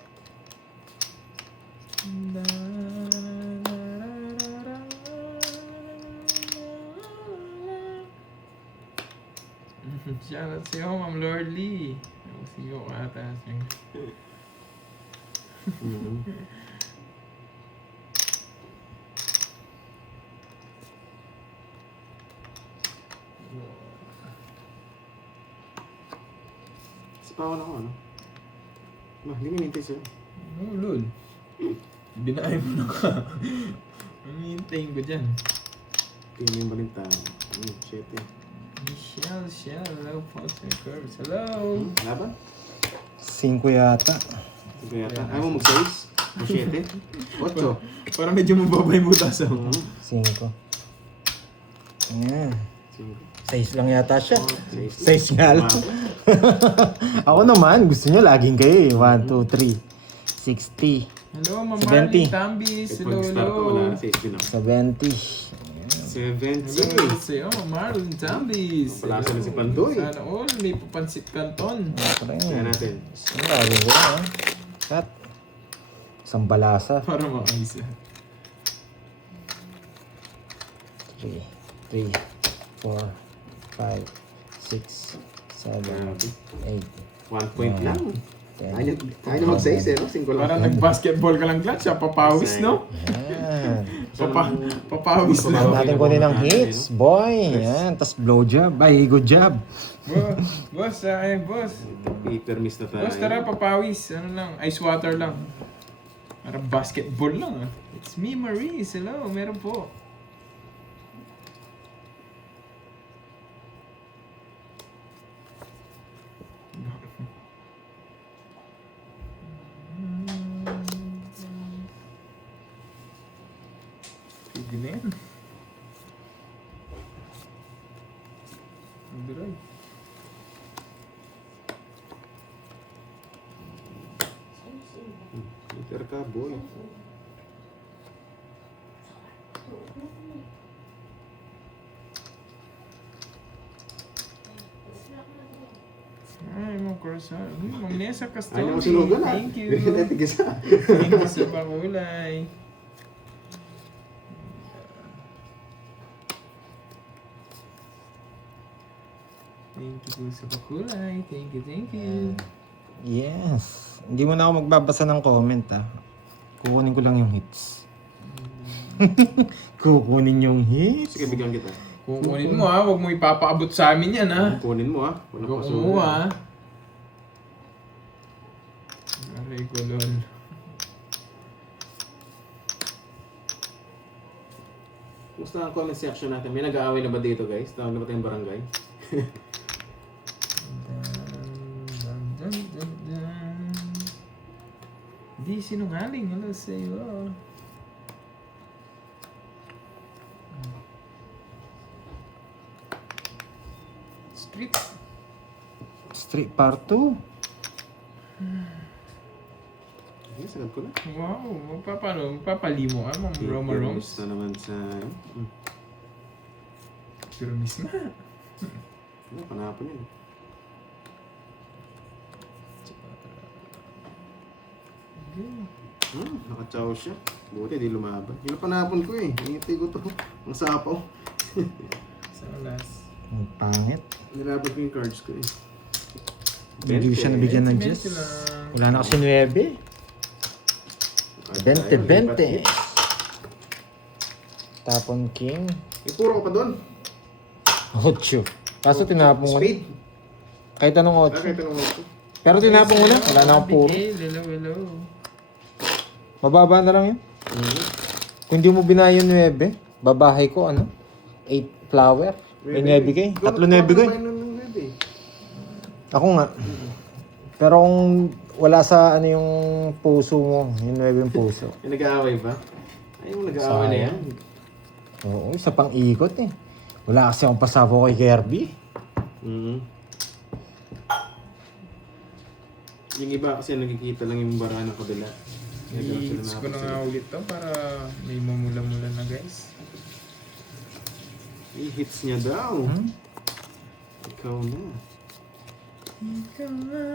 Shoutout sa'yo, Ma'am Lordly. Siyo ka ata. Mm-hmm. Sipawan ako, ano? Hindi minintay sa'yo. Oh, lol. Binahay mo na ka. Ang hihintayin ko dyan. Tingnan yung balintana. 7. Michelle, hello, Fox and Curves. Hello! Laban? 5 yata. Sige yata. Ayaw mo mag-6? O 7? 8? Parang medyo mababa yung butas ako. 5. Ayan. 5. 6 lang yata siya. 6. 6 nga lang. Ako naman, gusto niya laging kayo eh. 1, 2, 3. 60. Hello, Ma'am 70. Marley Tambis. Hello, Pag-start ko, wala hello. na 6 din ako. 70. 70. Hello sa'yo, Ma'am Marley Tambis. Palasa na si Pandoy. Sana all, may papansit kanton. Kaya natin. Laging ko na. Cut. Isang balasa. Para makaisa. 3, 4, 5, 6, 7, 8, 1 point lang. 10. Ayaw mag-6 eh, no? 5 lang. Parang nag-basketball ka lang clutch, papawis, no? Yan. Papawis Gusto lang. natin kunin ng hits, boy. Yan. Tapos blowjob. Ay, good job. Boss, boss. I-permis na tayo. Boss, tara, papawis. Ano lang, ice water lang. Parang basketball lang, ah. It's me, Maurice. Hello, meron po. Sige na yan. Alright. Liter ka, boy. Ay, mga croissant. Ma'am Nessa Ayaw Castori. mo sinugan ah. Thank you. Tigisa. Thank you sa pakulay. Thank you po sa pakulay. Thank you, thank you. Yes. Hindi mo na ako magbabasa ng comment, ah. Kukunin ko lang yung hits. Kukunin yung hits. Sige, bigyan kita. Kukunin mo ha, huwag mo ipapaabot sa amin yan ha. Kunin mo ah. Walang Huwag pasunod. mo ha. Aray ko lol. Kumusta ang comment section natin? May nag-aaway na ba dito guys? Tawag na ba tayong barangay? Di sinungaling, ano sa'yo. Street. Street part 2. Okay, sagad ko na. Wow, magpapalimo ka, Ma'am Roma Roms. Na naman sa... Pero miss na. Ano, panahapon yun. Nakachaw siya. Buti, di lumaban. Yun ang panahapon ko eh. Hinintay ko to. Ang sapaw. Sa last. Ang pangit. Nilaban ko yung cards ko eh. Hindi ko siya nabigyan ng 10. Wala na kasi 9. 20. Tapon king. Eh, puro ka pa doon. 8. Kaso tinapon ko na. Spade. Kahit anong Kahit 8. anong ako. Pero tinapon ko na. Wala na akong puro. Hello. Mababa na lang yun. Kung di mo binaya yung 9, babahay ko ano? 8 flower. May 9 kay. 3 9 kay. Ako nga. Pero kung wala sa ano yung puso mo, yung 9 yung puso. May nag-aaway ba? Ay, yung nag-aaway na yan. Oo, isa pang ikot eh. Wala kasi akong pasabo kay Kirby. Yung iba kasi nakikita lang yung bara ng kabila. I-hits ko na nga ulit to para may mamula-mula na guys. I-hits niya daw. Ikaw na. Ikaw na.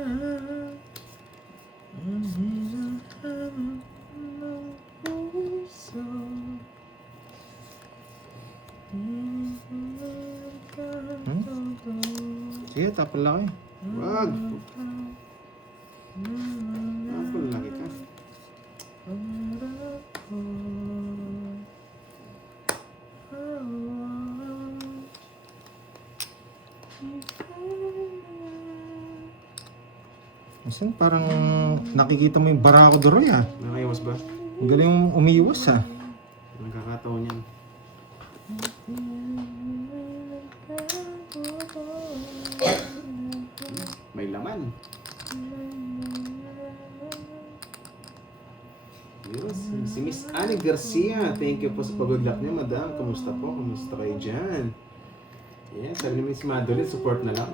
Sige, tapon laki. Wag! Tapon laki ka. Minsan parang nakikita mo yung Barako Doroy ah. Nakaiwas ba? Ang galing mong umiiwas ah. Nagkakataon yan. May laman. Yes, si Miss Annie Garcia. Thank you po sa pag-good luck niyo, madam. Kamusta po? Kamusta kayo dyan? Yes, sabi ni Miss Madeline, support na lang.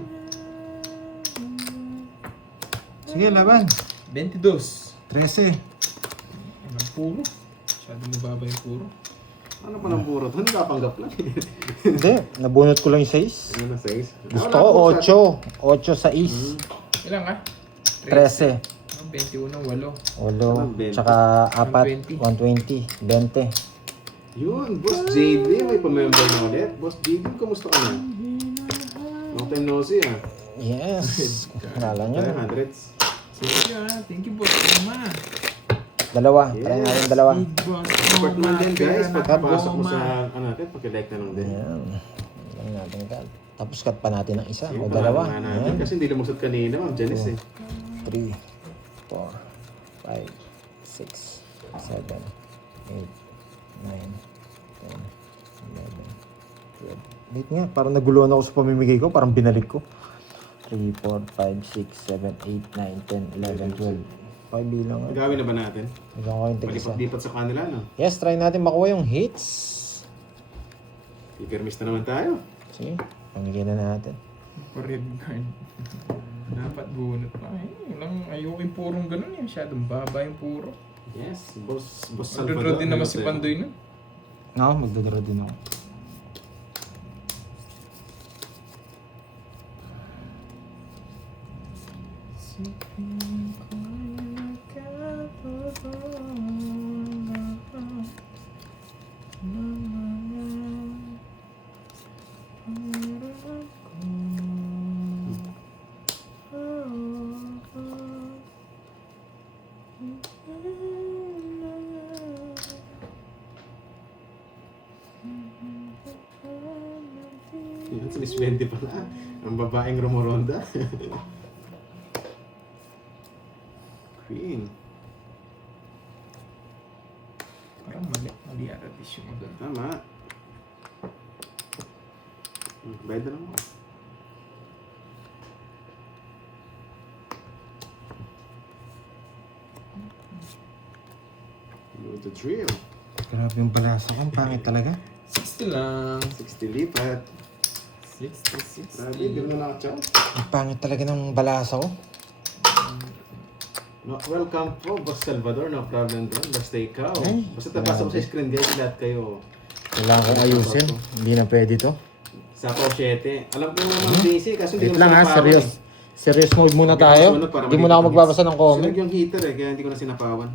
Sige, laban. 22. 13. Anong puro? Masyado mababa yung puro. Ano pa ng puro to? Nakapanggap lang. Hindi, nabunot ko lang yung 6. Ano na, 6? Gusto ko 8. 8 sa is. Ilan ka? 13. 21, 8. 8. Tsaka 4. 120. 20. Yun, Boss JD, may pa-member na ulit. Boss JD, kumusta ka na? Long time no see ah. Yes. Nala nyo. 500s. Sige thank you boss. Mama. Dalawa. Yes. Try natin dalawa. Big boss. Support naman din guys, pagpapasok mo Mama. sa ano natin, pakilike na lang din. Ayan. Lang natin cut. Tapos cut pa natin ng isa Sige, o dalawa. pangalan natin. Ayan. Kasi hindi lumusot kanina, Ma'am Janice eh. 3, 4, 5, 6, 7, 8, 9, 10, 11, 12. Wait nga, parang naguluhan ako sa pamimigay ko, parang binalik ko. 3, 4, 5, 6, 7, 8, 9, 10, 11, 12. 5 bilang. Gagawin na ba natin? Bigyan ko yung tig-isa. Malipat-lipat sa kanila, no? Yes, try natin makuha yung hits. Ikermis na naman tayo. Sige, pamigay na natin. Red card. Dapat bunot pa. Ayoko yung purong ganun eh. Masyadong baba yung puro. Yes, Boss Magdodraw din naman si Hello, Pandoy nun. Oo, magdodoro din ako. Yan, si Miss Wendy pala. Ang babaeng rumoronda. Queen. Parang mali ata yung mag Tama. Bayad na lang ako. Go to drill. Grabe yung balasa ko, ang pangit talaga. 60 lang. 60 lipat. 60. Grabe, hindi mo na nakachaw. Ang pangit talaga ng balasa ko. No, welcome po, Boss Salvador. No problem doon. Basta ikaw. Ay, Basta tabasa mo sa screen guys. Lahat kayo. Kailangan kong ayusin. Hindi na pwede to. Sa Pro 7. Alam ko naman busy kasi hindi Wait mo lang ha, sinapawan serious. eh. Serious mode muna Hindi ko tayo. masunod para Hindi mo na ako maliit. magbabasa ng comment. Sunog yung heater eh, kaya hindi ko na sinapawan.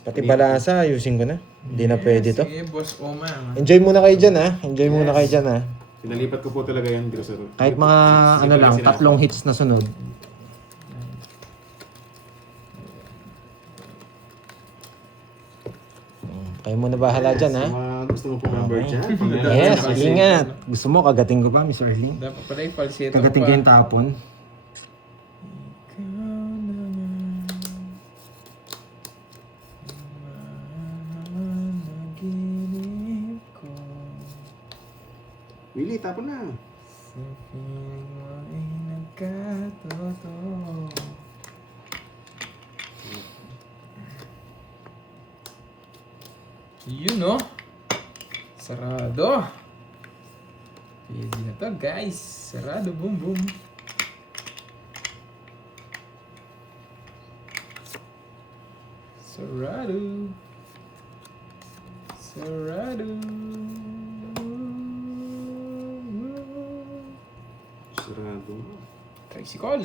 Pati balasa, ayusin ko na. Hindi na pwede to. Sige, boss Oma. Enjoy muna kayo dyan ha. Enjoy muna kayo dyan ha. Pinalipat ko po talaga yan. Hindi ko sa... Kahit mga ano lang, tatlong hits na sunod. Kayo muna bahala dyan ha. Sa mga gusto mo pong number dyan. Yes, ingat. Gusto mo, kagating ko ba, Mr. Erling? Dapat pala yung falsetto Kagating ko yung tapon. Willie, tapon na. Yun no. Sarado. Pwede na to guys. Sarado, boom boom. Sarado. Sarado. Sarado. Tricycle.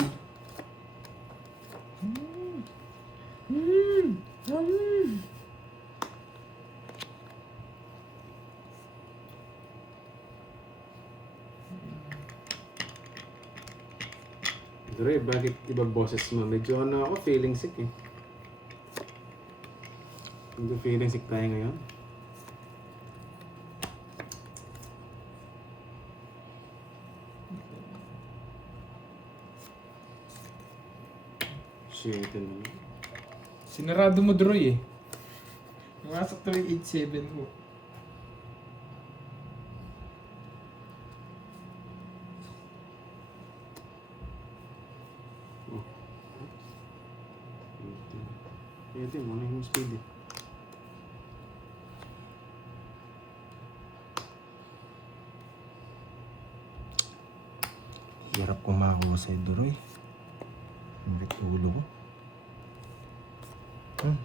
Dre, bakit iba boses mo? Medyo ano ako, feeling sick eh. Medyo feeling sick tayo ngayon. Shit, ano. Sinarado mo, Droy eh. Pumasok to yung 8-7 ko. Ito yung mga yung speed eh. Hirap kumahusay, Duroy. Bakit ulo ko?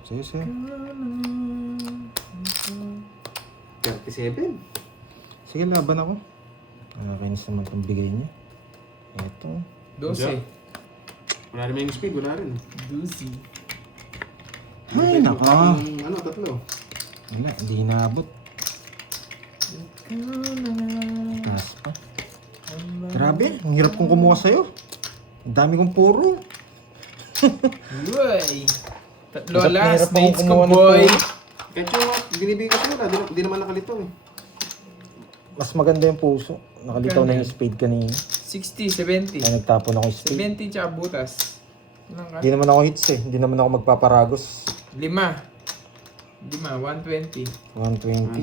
Sige, sige. 37. Sige, laban ako. Nakakainis naman itong bigay niya. Eto. 12. Wala rin yung speed, wala rin. 12. Ay, nako. Ano, tatlo. Wala, hindi naabot. Taas pa. Grabe, ang hirap kong kumuha sa'yo. Ang dami kong puro. Uy! Tatlo Hirap na last hirap akong dates ko, kumuha ng boy. puro. Kahit yung binibigay ko sila, di naman nakalito eh. Mas maganda yung puso. Nakalitaw na yung spade kanina. 60, 70. Kaya nagtapon ako yung spade. 70 tsaka butas. Ilan ka? Hindi naman ako hits eh. Hindi naman ako magpaparagos. 5. 120. 120.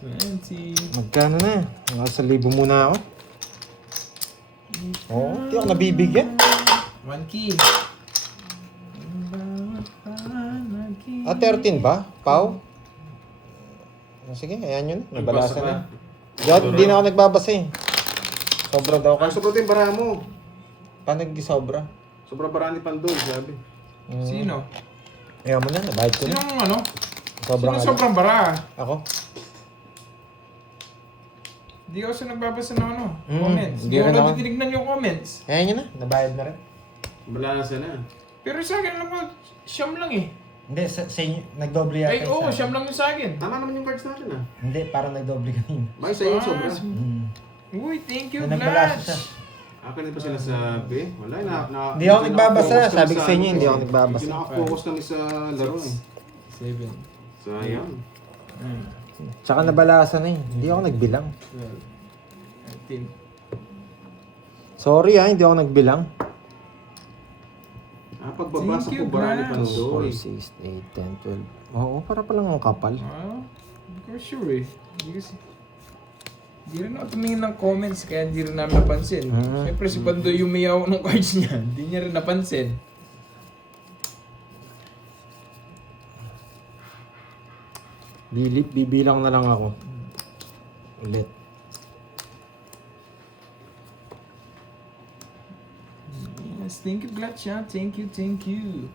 20. Magkano na? Nasa 1,000 muna ako. Oo, hindi ako nabibigyan. 1 key. 13 ba? Pau? Sige, ayan yun. Nabalasan na. Nagbasa Hindi na ako nagbabasa eh. Sobra daw Ang ka. sobra din bara mo. Paano nag-sobra? Sobra bara ni Pandol, sabi. Sino? Ayaw mo na, nabayad ko na. Sinong ano? Sobrang Sino sobrang bara? Ako? Hindi ako sa nagbabasa ng ano, Mm, comments. hindi Hindi ako rin ako. natitinignan yung comments. Ayan yun na, nabayad na rin. Balasa na. Pero sa akin alam ko, siyam lang eh. Hindi, sa inyo, nagdoble yata Ay yung oo, sa akin. siyam lang yung sa akin. Tama naman yung cards natin ah. Hindi, parang nagdoble kanina. Bakit sa'yo yung sobra? Uy, thank you, May nagbalasa siya. Blatch. Akin din pa sinasabi. Wala, Hindi ako nagbabasa. nakafocus Sabi kami ko sa inyo, ano hindi ako eh. nagbabasa. Naka-focus kami sa laro eh. 7. Sayang. 9. Tsaka nabalasa na eh. Hindi ako nagbilang. 12. 13. Sorry ha, hindi ako nagbilang. Pagbabasa Thank you, ko bara ni Blatch. Pandoy. 4, 6, 8, 10, 12. Oo, para palang ang kapal. Hindi ko sure eh. Hindi rin ako tumingin ng comments kaya hindi rin namin napansin. Siyempre si Pandoy umiyaw ng cards niya. Hindi niya rin napansin. Bibilang na lang ako. Ulit. Yes, thank you, Blatch. Thank you, thank you.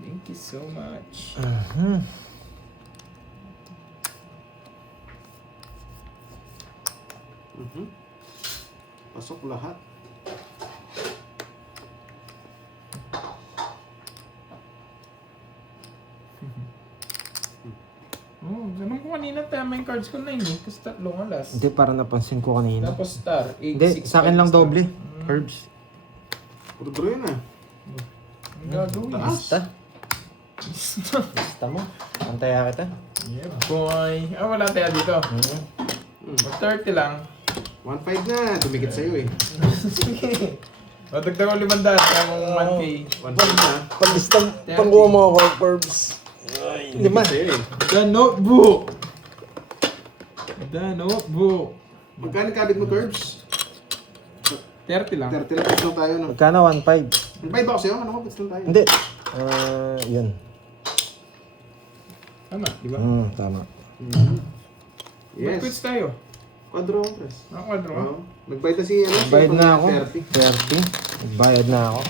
Thank you so much. Pasok lahat. Oh, ganun ko kanina tama yung cards ko na yun eh. Kasi tatlo nga last. Hindi, parang napansin ko kanina. Tapos star. 8, Hindi, 6, sa akin lang 5 star. doble. Herbs. Puro bro yun ah. Ang gagawin. Basta. Basta mo. Antaya kita. Yeah, boy. Wala tayo dito. Mag 30 lang. 1.5 na. Dumikit sa'yo eh. Sige. Matagdag ko 500. Kaya mong 1K. 1.5 na. Pag-listang pangguha mo ako, Herbs. Lima. Dumikit sa'yo eh. The notebook. The notebook. Magkano kabit mo, Curbs? 30 lang. 30 lang. Pits lang tayo no. Magkano? 1.5. Nagbayad ba ako sa'yo? Ano ko? Pits lang tayo. Hindi. Yun. Tama, di ba? Tama. Yes. Mag-quits tayo. Quadro, Tres. Nakakwadro ka. Oo. Nagbayad na si ano? si Nagbayad na ako. 30. 30. Nagbayad na ako.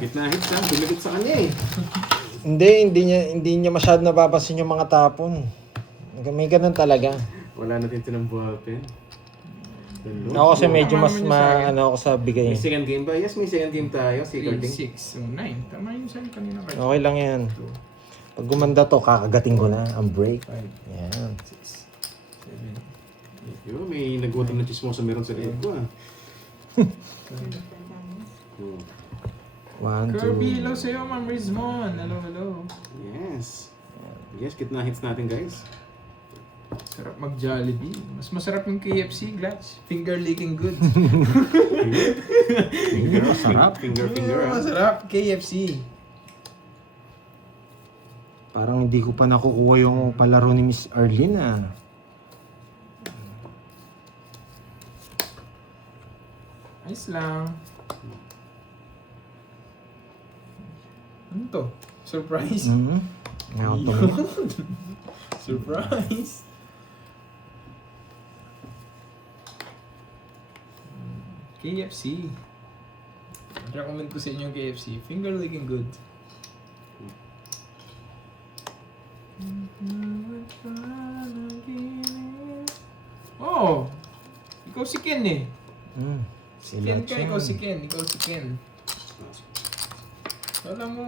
Hit na hit siya. Dumikit sa kanya eh. Hindi niya masyado napapansin yung mga tapon. May ganun talaga. Wala natin tinambuhapin. Ako kasi medyo Tama mas naman yun sa akin. ako sa bigay. May second game ba? Yes, may second game tayo. 3, Secarding. 6, so 9. Tama yun sa'yo kanina kayo. Okay lang yan. Pag gumanda to, kakagating ko na ang break. 5, Yan. 6, 7, Yo, may nagutom na chismoso meron sa likod ko ah. Hmm. 1, 2. Kirby, hello sa'yo, Ma'am Rizmon. Hello. Yes. Yes, kitna hits natin guys. Sarap mag-Jollibee. Mas masarap yung KFC, Glatch. Finger licking good. Finger, ah. Masarap, KFC. Parang hindi ko pa nakukuha yung palaro ni Miss Arlene ah. Ayos lang. Ano to? Surprise? Ngayon to. Surprise! KFC. Recommend ko sa inyo yung KFC. Finger licking good. Oh! Ikaw si Ken eh. Si Ken ka, ikaw si Ken. Ikaw si Ken. Alam mo,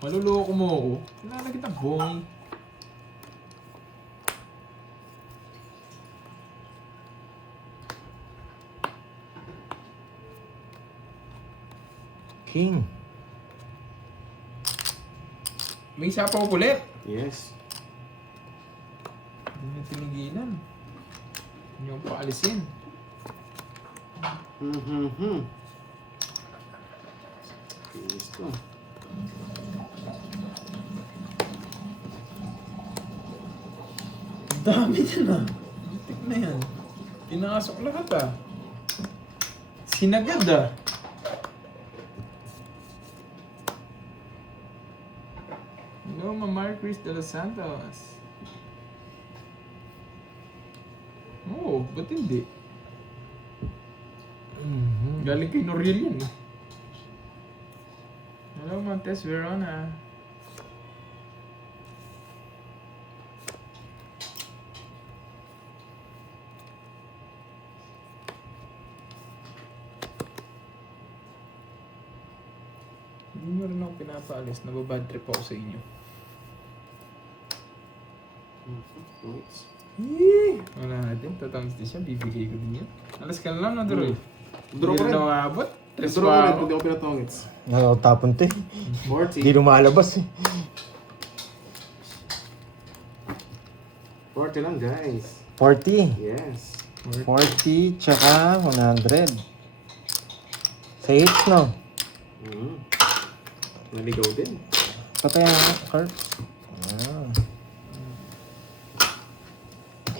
maluloko mo ako. Kilala kita, boy. King. May isa pa ako ulit. Yes. Hindi na tinigilan. Hindi yung paalisin. Yes ko. Dami na na. Butik na yan. Pinasok lahat ah. Sinagad ah. Hello, Ma'am Chris de los Santos. Oo, ba't hindi? Galing kay Noriel yan eh. Hello, Montes Verona. Hindi mo rin ako pinapaalis. Nababad trip ako sa inyo. Wait. Yee! Wala natin. Tatamis din siya. Bibigay ko din yan. Alas ka na lang, no, Droy? Draw ko Hindi rin. na nakabot. Tres Draw ko pa rin, ako. hindi ako pinatongits. Nakakatapon to eh. 40. Hindi lumalabas eh. 40 lang guys. 40. Yes. 40 tsaka 100. Sa hits no? Naligaw din. Patay ang cards.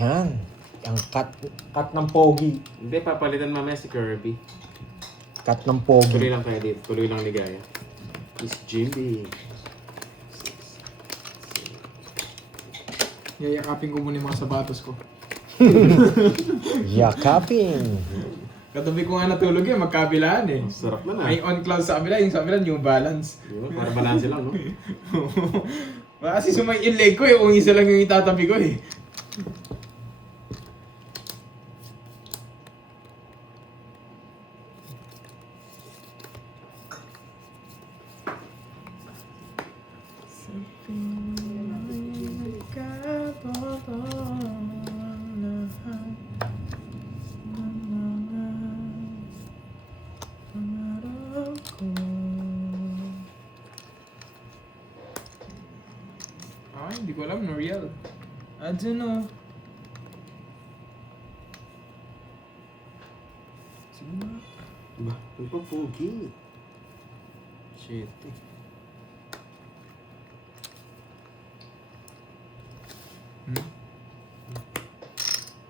Yan. Ang cut ng pogi. Hindi, papalitan mamaya si Kirby. Cut ng pogi. Tuloy lang kaya dito. Tuloy lang ligaya. Is Jimmy. Yayakapin ko muna yung mga sapatos ko. Yakapin. Katabi ko nga natulog yun, magkabilaan eh. Sarap na na. May on cloud sa kabila, yung sa kabila New Balance. Yun, para balanse lang, no? Baka kasi sumay in leg ko eh, kung isa lang yung itatabi ko eh. Ay, hindi ko alam, Noriel. I don't know. Sige na. Ba, ano pa pogi? Shit eh.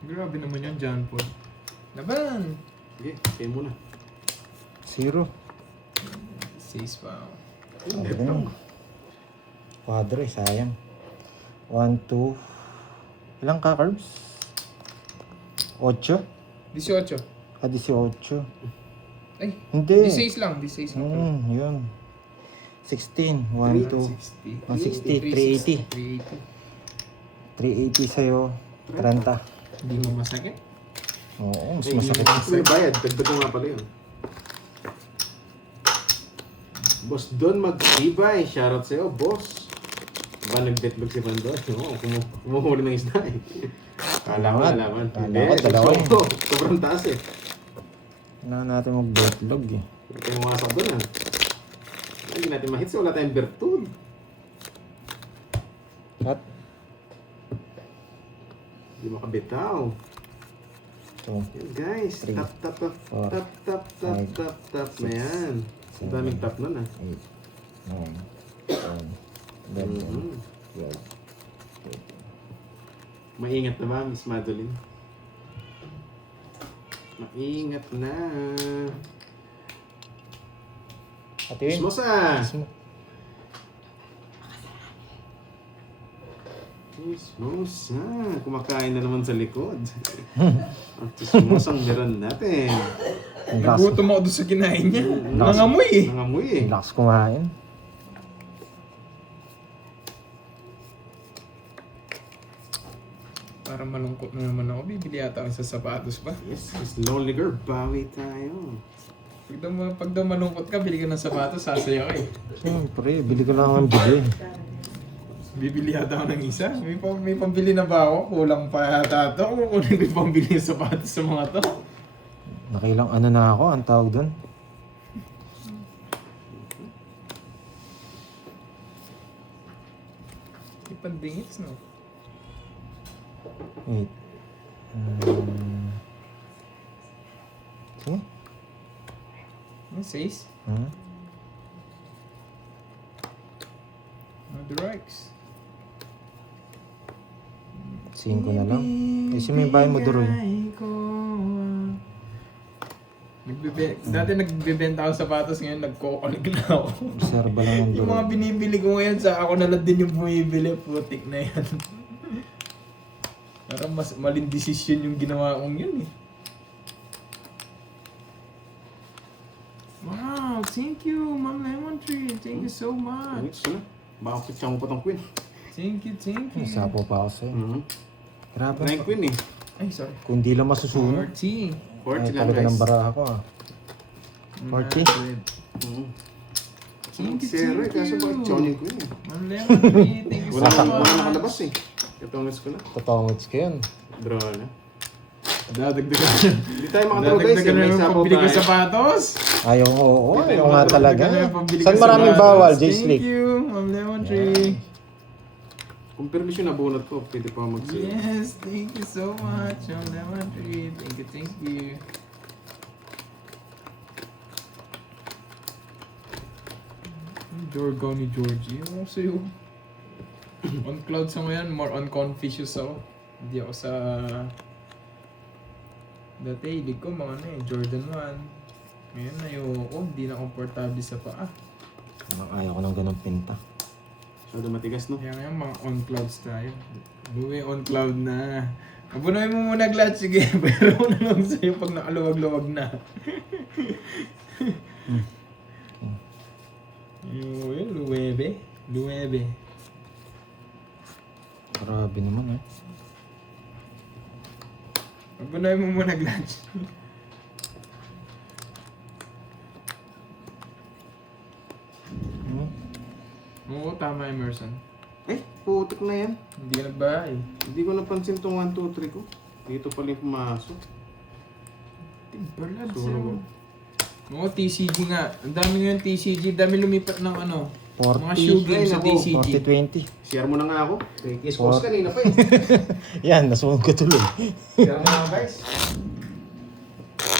Grabe naman yan, John Paul. Laban! Sige, say muna. 0. 6 pa ako. Quadro eh, sayang. 1, 2. Ilang ka carbs? 8? 18. 18. Ay, Hindi. 16 lang. 16 lang. Yun. 16. 1, 2. 160. 380. 380 sa'yo. 30. Hindi mo masakit? Oo, mas Ay, masakit. May bayad. Dagdag ko nga pala yun. Boss Don Magtibay. Shoutout sa'yo, boss. Ba, nag-detlog si Van Don? Oo, kumuhuli ng isda eh. Kala ko nalaman. Kala Hindi, ko dalawa eh. sobrang taas eh. Kailangan natin mag-betlog eh. Hindi tayo mawasak doon ah. Hindi natin ma-hits, wala tayong bertud. Cut. Hindi makabitaw. So, Yan guys, Three, tap tap tap four, tap tap tap five, tap tap na six, yan. Ang daming tap nun ah. 8, 9, 10, 11, Mhm. 12. Maingat na ba, Miss Madeline? Maingat na. Ate Win. Chismosa! Mismo. Chismosa! Kumakain na naman sa likod. Ang chismosang meron natin. Ang lakas, Nagutom ako doon sa kinain niya. Mm. Nangamoy eh. Nangamoy eh. ang lakas kumain. Para malungkot na naman ako. Bibili yata ako sa sapatos pa. Yes, Miss Lonely Girl, bawi tayo. Pag daw malungkot ka, bili ka ng sapatos, sasaya ka eh. Siyempre, bili ko lang ang bili. Bibili yata ako ng isa. May pambili na ba ako? Kulang pa yata ito. Kung kunin ko yung pambili ng sapatos sa mga to. Nakilang ano na ako, ang tawag doon. May pandingits no? Wait. Sige. Ano, 6? Hmm? The Rikes. 5 na lang. Eh, si may bahay mo, Duroy. Dati nagbebenta ako ng sapatos, ngayon nagko-collect na ako. Observa lang ang Yung mga Duroy. binibili ko ngayon sa ako na lang din yung bumibili, putik na yan. Parang mas maling desisyon yung ginawa kong yun eh. Wow, thank you, Ma'am Lemon Tree. Thank you so much. Ano ito na? Baka kitsa mo pa tong queen. Thank you, thank you. Sapo pa ako sa'yo. Mhm. Grabe. Nine queen eh. Ay, sorry. Kung di lang masusunod. 40. 40 Ay, lang talaga guys. ng baraha ko ah. 40. Mhm. Thank you, Zero eh, thank kaso you. bakit Johnny queen eh? Ma'am Lemon Tree, thank you so Wala much. nakalabas eh. Katongas ko na. Totongits ko yun. Draw na. Dadagdagan. Hindi tayo makadraw guys eh. Dadagdagan na May yung sapaw pambili ko tayo. sapatos. Ayaw, oo, Hindi tayo ayaw nga makatulog talaga. Dadagdagan na yung pambili ko Saan maraming sapatos. bawal, J. Slick? Thank you, Ma'am Lemon Tree. Kung permission na bunot ko, pwede pa mag-sale. Yes, thank you so much, Ma'am Lemon Tree. Thank you, thank you. Jorgo ni Georgie. Ano sa'yo? On clouds ako yan, more on Confucius ako. Hindi ako sa... Dati, hilig ko mga ano eh, Jordan 1. Ngayon ayoko, hindi na komportable sa paa. Ayaw ko ng ganong pinta. Masyado matigas no? Kaya ngayon mga on clouds tayo. Buwi on cloud na. Abunoy mo muna Glad, sige. Pero ko na lang sa'yo pag nakaluwag-luwag na. Yun, luwebe. Luwebe. Grabe naman eh. Abunoy mo muna Glad. Hmm? Oo, tama Emerson. Eh, putik na yan. Hindi ka nagbahay. Hindi ko napansin tong 1, 2, 3 ko. Dito pala yung pumasok. Timberland Sunog sa'yo. ko. Oo, TCG nga. Ang dami ngayon TCG. Dami lumipat ng ano. 40. Mga shoe games sa Ay, naku. TCG. 40-20. Share mo na nga ako. Kiss calls kanina pa eh. Yan, nasunog ko tuloy. Share mo na nga guys.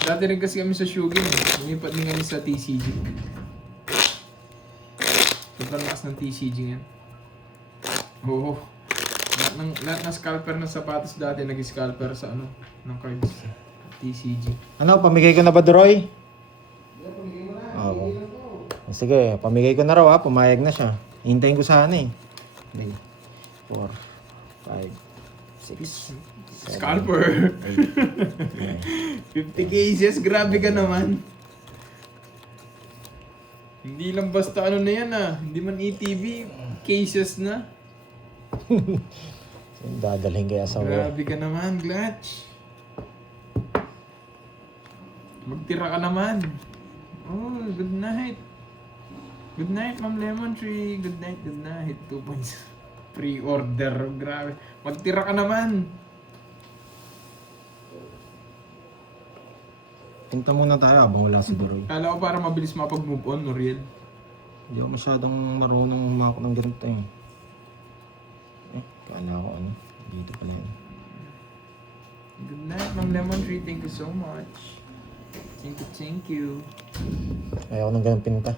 Dati rin kasi kami sa shoe game. Lumipat din kami sa TCG. Sobrang lakas ng TCG ngayon. Oo. Lahat ng scalper ng sapatos dati nag-scalper sa ano, ng cards. TCG. Ano, pamigay ko na ba, Duroy? Oo. Sige, pamigay ko na raw ha. Pumayag na siya. Hintayin ko sana eh. 3, 4, 5, 6, Scalper! 50 cases, grabe ka naman. Hindi lang basta ano na yan ah. Hindi man ETV, cases na. Dadalhin kaya sa Grabe ka naman, Glatch. Magtira ka naman. Oh, good night. Good night, Ma'am Lemon Tree. Good night, good night. 2 points. Pre-order. Grabe. Magtira ka naman. Pinta muna tayo habang wala si Duroy. Kala ko para mabilis mapag-move on, Noriel. Hindi ako masyadong marunong humakot ng ganito eh. Kala ko ano. Dito pala yun. Good night, Ma'am Lemon Tree. Thank you so much. Thank you. Ayaw ko ng ganun pinta.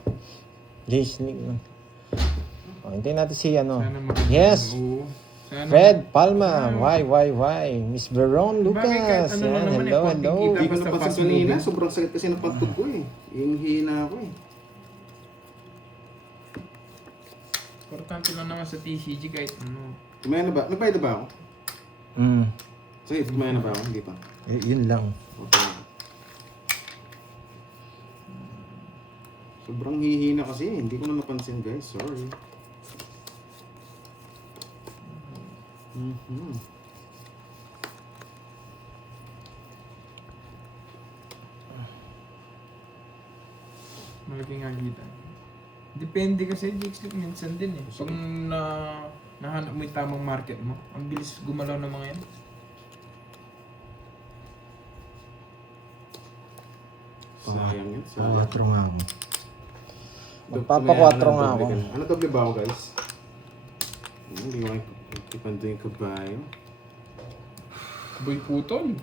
Jace, lang. Hintayin natin si ano. Sana maganda. Yes! Oo. Sana Fred Palma. Why? Miss Veron Lucas. Bagay, kahit ano Yan, naman eh, hello, konting hello. kita. Hindi ko Basta napansin fast kanina. moving. Sobrang sakit kasi ng pantog ko eh. Yung hina ko eh. Importante lang naman sa TCG kahit ano. Kumain na ba? Nagbayad na ba ako? Sige, kumain na ba ako? Hindi pa. Yun lang. Okay. Sobrang hihina kasi. Hindi ko na napansin guys. Sorry. Malaki nga kita. Depende kasi Jixlick minsan din eh. Pag nahanap mo yung tamang market mo, ang bilis gumalaw ng mga yan. Sayang yan. Sayang. 4 nga ako. Kumain Magpapa-4 ng nga doble ako. ka na. Ano doble ba ako guys? Hindi ko ipando yung kabayo. Boy putol.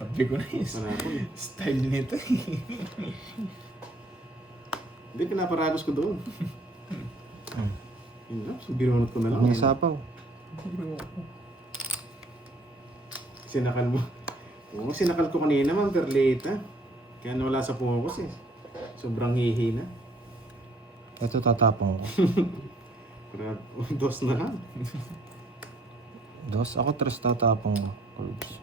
Sabi ko na yun. Panapon. Style nito eh. Hindi, pinaparagos ko doon. Yun lang. So, binunot ko na lang. Ang sapaw. Sinakal mo. Oo, sinakal ko kanina man, pero late ah. Kaya nawala sa focus eh. Sobrang hihina. Ito tatapang ko. Pero dos na lang. Dos. Ako 3 tatapang ko. Colbs.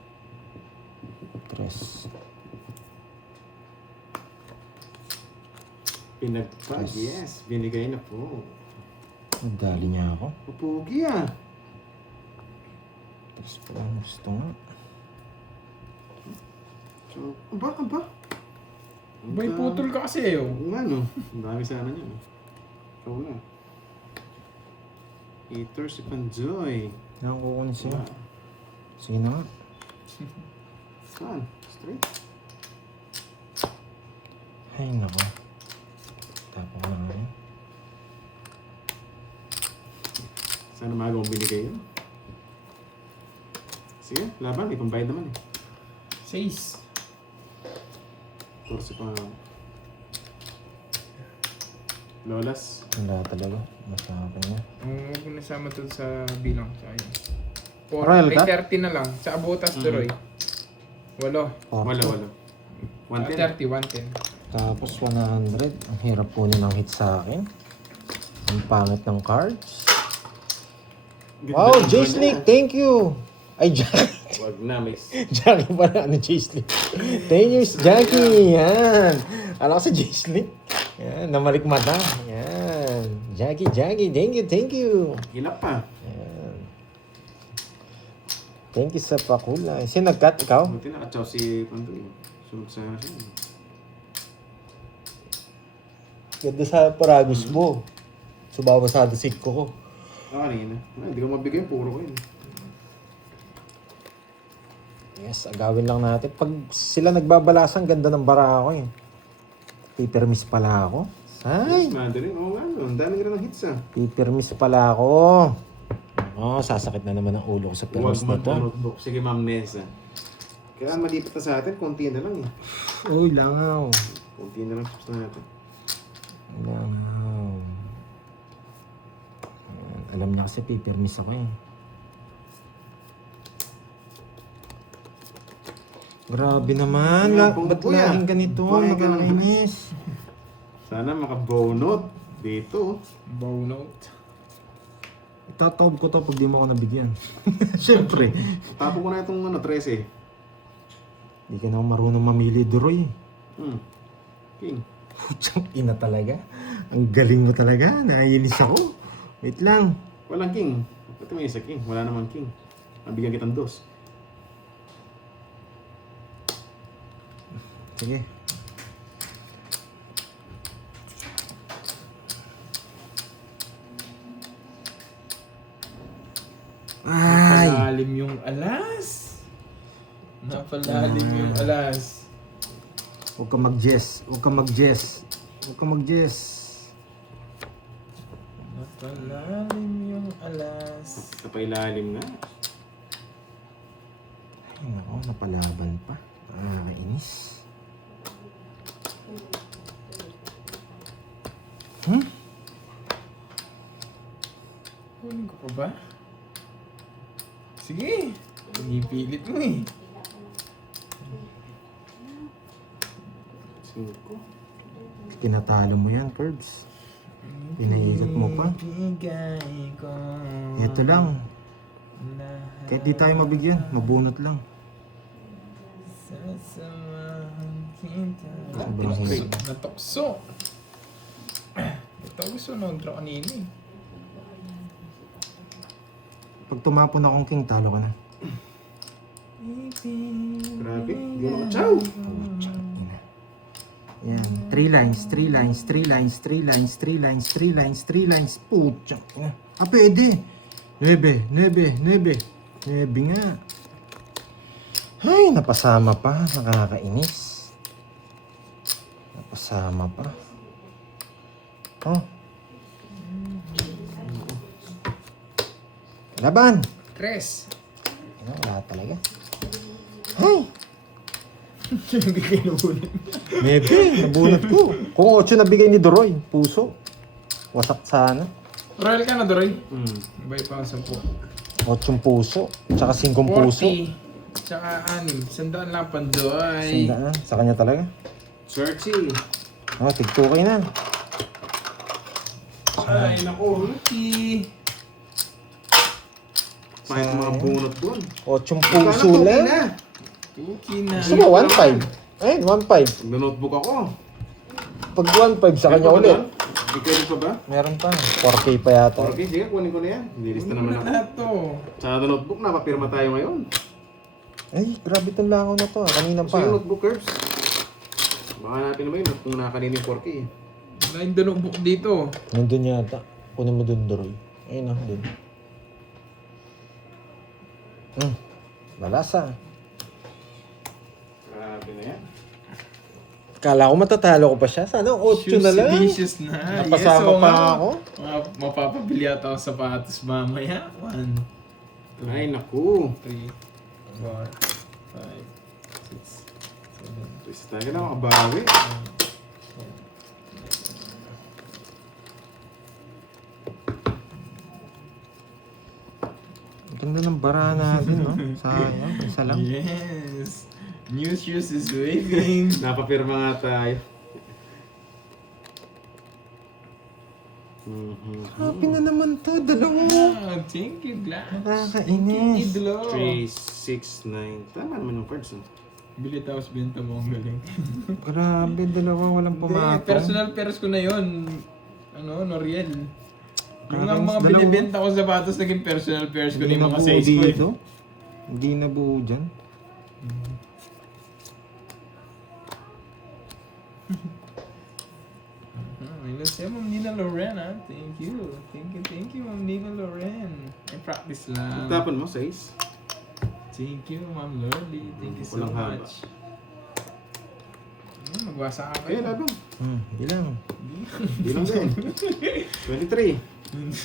3. Pinagpag, yes. Binigay na po. Nagdali niya ako. Pupugi ah. 3 pala. Gusto nga. So, aba. Boy putol ka kasi eh. Oh. Oo nga no. Ang dami sana niya. Ikaw na. Eater si Panjoy. Yan kukunin siya. Sige na nga. Saan? Straight? Ay nako. Tapang ko na nga yun. Sana maaga mong binigay yun. Sige, laban. May pambayad naman eh. 6. Torso pa. Lolas. Wala talaga. Masakapin niya. Huwag mo nasama to sa bilang. Sayang. Royal ka? 30 na lang. Sa Abotas, Duroy. 8. Wala. 110. 110. Tapos 100. Ang hirap kunin ng hit sa akin. Ang pangit ng cards. Wow, J-Slick, thank you! Ay, Jackie. Wag na, may... Jackie pala, ano, J-Slick. Thank you, Jackie. Yan. Alam ko sa J-Slick. Yan, namalik mata. Yan. Jackie, thank you. Hilap pa. Yan. Thank you sa pakula. Sino nag-cut? Ikaw? Buti nakachaw si Pandoy. Sunod sa siya. Ganda sa paragos mo. Subabasado sikko ko. Kanina. Ay, hindi ko mabigay. Puro ko yun. Yes, agawin lang natin. Pag sila nagbabalasan, ganda ng bara ako eh. Pipermis pala ako. Ay! Mandarin. Oo nga. Ang daming rin ng hits ah. Pipermis pala ako. Oh, sasakit na naman ang ulo ko sa permis Huwag nito. mag-notebook. Sige, Ma'am Nessa. Kailangan malipat na sa atin. Konti na lang eh. Uy, langaw. Konti na lang chips na natin. Langaw. Alam niya kasi pipermis ako eh. Grabe naman. Ba't laging ganito? Nakakainis. Sana maka-bonot dito. Bow note. Itatawag ko to pag di mo ako nabigyan. Siyempre. Tapo ko na itong 13. Di ka na marunong mamili, Duroy. King. Putsang ina talaga. Ang galing mo talaga. Naiinis ako. Wait lang. Walang king. Ito may isa king. Wala namang king. Nabigyan kitang dos. Sige. Ay! Napalalim yung alas. Napalalim yung alas. Huwag ka mag-jess. Huwag ka mag-jess. Huwag ka mag-jess. Napalalim yung alas. Sa pailalim nga. Ay, nako, napalaban pa. Nakakainis. Kunin ko pa ba? Sige. Pinipilit mo eh. 5. Tinatalo mo yan, Curbs. Pinaiikot mo pa. Ibigay ko Ito lang. lahat. Kahit di tayo mabigyan, mabunot lang. Sasamahan kita. Sobrang hirap. Natukso. Ito gusto nung draw kanina eh. Pag tumapon akong king, talo ka na. Grabe. Hindi mo chow. Yan. 3 lines, 3 lines, 3 lines, 3 lines, 3 lines, 3 lines, 3 lines. Putya. Ah, pwede. 9, 9, 9. 9 nga. Ay, napasama pa. Nakakainis. Napasama pa. Oh. Laban. Tres. Ano, wala talaga. Ay! Hindi kayo nabunan. Maybe, nabunot ko. Kung 8 nabigay ni Doroy, puso. Wasak sana. Royal ka na, Doroy. Hmm. Bay pa ang 10. 8 puso. Tsaka 5 puso. 40. Tsaka 6. Sandaan lang pandoy. Sandaan. Sa kanya talaga. Searchy. Oh, tig-2K na. Ay, naku. 40. May mga bunot doon. 8 puso lang. Okay na. Gusto mo 1.5? Ayun, 1.5. Nag-notebook ako. Pag 1.5 sa kanya Meron pa ba ulit. doon? May credit pa ba? Meron pa. 4K pa yata. Okay, sige, kunin ko na yan. Nilista Ano naman na ako. lahat to? Sa notebook, napapirma tayo ngayon. Ay, grabe itong langaw na to. Kanina Gusto yung pa. notebook curves. Baka natin naman yun kung nakakanina yung 4K. Wala yung notebook dito. Nandun yata. Kunin mo dun, Doroy. Ayun na, dun. Balasa. Grabe na yan. Kala ko matatalo ko pa siya. Sana 8 na lang. Delicious na. Napasama oo pa nga. ako. Mapapabili ata ako sapatos mamaya. 1, 2, Ay, naku. 3, 4, 5, 6, 7, Twist tayo na makabawi. Ang ganda ng bara natin, no? Sayang, isa lang. Yes. New shoes is waving. Napapirma nga tayo. Happy na naman to, dalawa. Ah, thank you, Glass. Nakakainis. Idlo. 3, 6, 9. Tama naman yung cards. Bili tapos benta mo ang galing. Grabe, dalawa walang Hindi, pumatong. personal pairs ko na yun. Ano, Noriel. Yung nga Kakainis, mga dalawa. binibenta ko sapatos, naging personal pairs ko na Hindi yung mga nabuo size ko eh. dito. Hindi nabuo dyan. Minus siya, Ma'am Nina Loren ah. Thank you. Thank you, Ma'am Nina Loren. I practice lang. Tapon mo, 6. Thank you, Ma'am Lordy. Thank you so Walang haba. much. Magwasa ka Ay, kayo. labang. Bilang. Di lang din. 23.